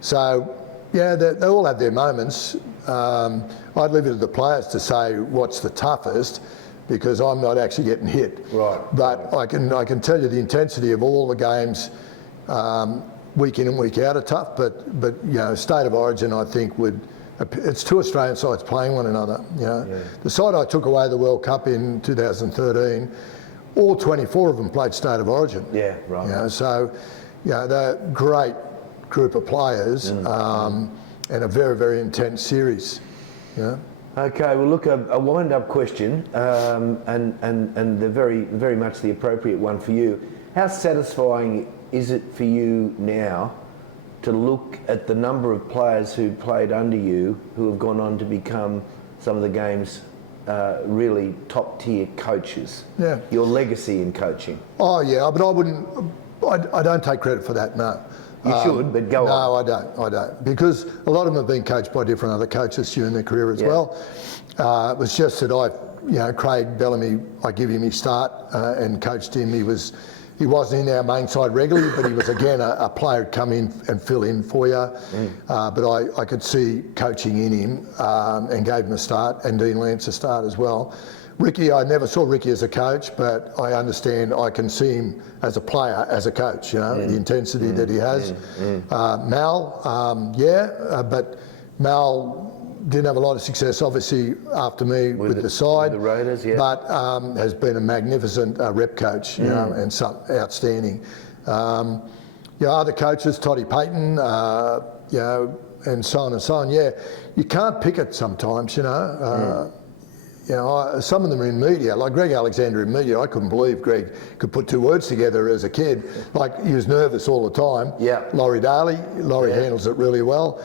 So, yeah, they all have their moments. I'd leave it to the players to say what's the toughest, because I'm not actually getting hit. But I can tell you the intensity of all the games, week in and week out, are tough. But you know, State of Origin, I think it's two Australian sides playing one another. You know, the side I took away the World Cup in 2013, all 24 of them played State of Origin. You know, so they're a great group of players, and a very, very intense series. You know? Okay, well, look, a wind-up question, and the very much the appropriate one for you. How satisfying is it for you now to look at the number of players who played under you who have gone on to become some of the game's really top-tier coaches? Your legacy in coaching. Oh, yeah, but I don't take credit for that, no. You should, but go on. No, I don't. Because a lot of them have been coached by different other coaches during their career as well. It was just that Craig Bellamy, I give him his start and coached him. He wasn't in our main side regularly, but he was again a player who'd come in and fill in for you. But I could see coaching in him and gave him a start, and Dean Lance a start as well. Ricky, I never saw Ricky as a coach, but I understand, I can see him as a player, as a coach, you know, the intensity that he has. Mal, but Mal didn't have a lot of success, obviously, after me with the side. With the Raiders, but has been a magnificent rep coach, you know, and outstanding. Other coaches, Toddy Payton, and so on and so on. You can't pick it sometimes, you know. Some of them are in media, like Greg Alexander in media. I couldn't believe Greg could put two words together as a kid. Like, he was nervous all the time. Laurie Daly, handles it really well.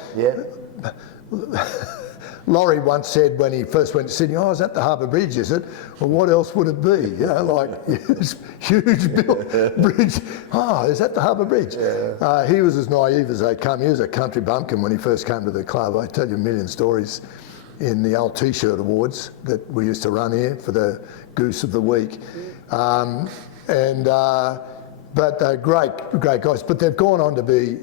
Laurie once said when he first went to Sydney, "Oh, is that the Harbour Bridge, is it?" Well, what else would it be? You know, like, this huge bridge. "Oh, is that the Harbour Bridge?" He was as naive as they come. He was a country bumpkin when he first came to the club. I tell you a million stories in the old T-shirt awards that we used to run here for the Goose of the Week. But they're great guys. But they've gone on to be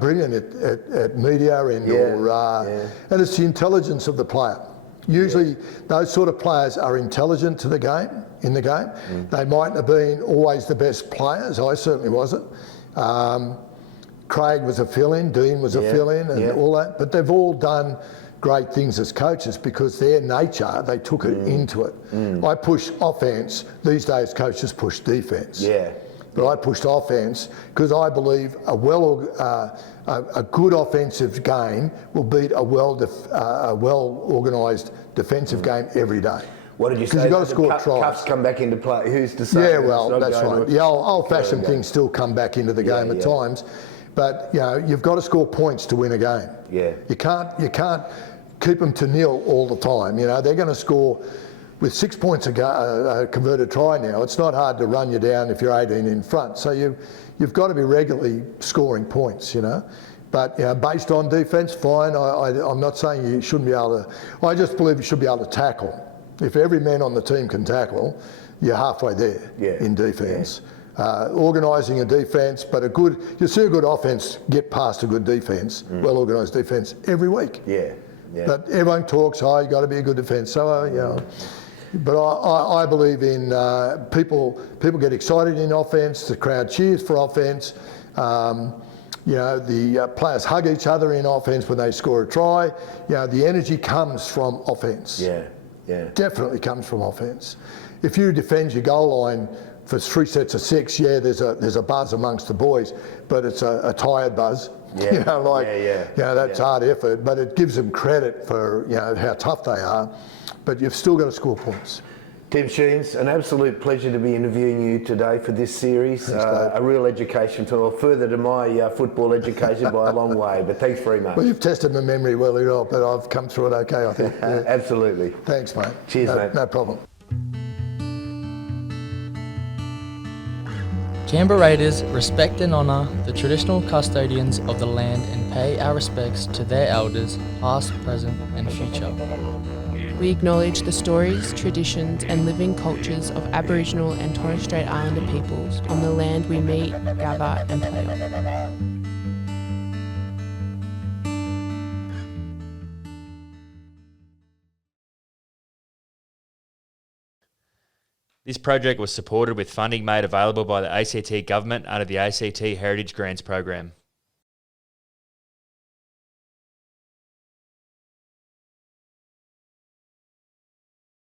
brilliant at media and and it's the intelligence of the player. Usually those sort of players are intelligent to the game, in the game. They mightn't have been always the best players. I certainly wasn't. Craig was a fill-in, Dean was a fill-in, and all that. But they've all done great things as coaches because their nature, they took it into it. I push offense. These days coaches push defense. But I pushed offense because I believe a good offensive game will beat a well-organised defensive game every day. What did you say? Because you've got to score tries. Cups come back into play. Who's to say? Yeah, well, that's right. The old-fashioned things still come back into the game at times. But, you've got to score points to win a game. You can't keep them to nil all the time. You know, they're going to score with 6 points a converted try now. It's not hard to run you down if you're 18 in front. So you've got to be regularly scoring points, you know. But based on defence, fine. I'm not saying you shouldn't be able to. I just believe you should be able to tackle. If every man on the team can tackle, you're halfway there in defence. Organising a defence, but you see a good offence get past a good defence, well-organised defence every week. But everyone talks, you got to be a good defence. So, but I believe in people get excited in offence, the crowd cheers for offence. The players hug each other in offence when they score a try. The energy comes from offence. Definitely comes from offence. If you defend your goal line for 3 sets of 6, there's a buzz amongst the boys, but it's a tired buzz. Yeah. That's hard effort, but it gives them credit for how tough they are. But you've still got to score points. Tim Sheens, an absolute pleasure to be interviewing you today for this series. Thanks, Dave. A real education, further to my football education by a long way, but thanks very much. Well, you've tested my memory well, but I've come through it okay, I think. Yeah. Absolutely. Thanks, mate. Cheers, mate. No problem. Canberra Raiders respect and honour the traditional custodians of the land and pay our respects to their elders, past, present and future. We acknowledge the stories, traditions and living cultures of Aboriginal and Torres Strait Islander peoples on the land we meet, gather and play on. This project was supported with funding made available by the ACT government under the ACT Heritage Grants program.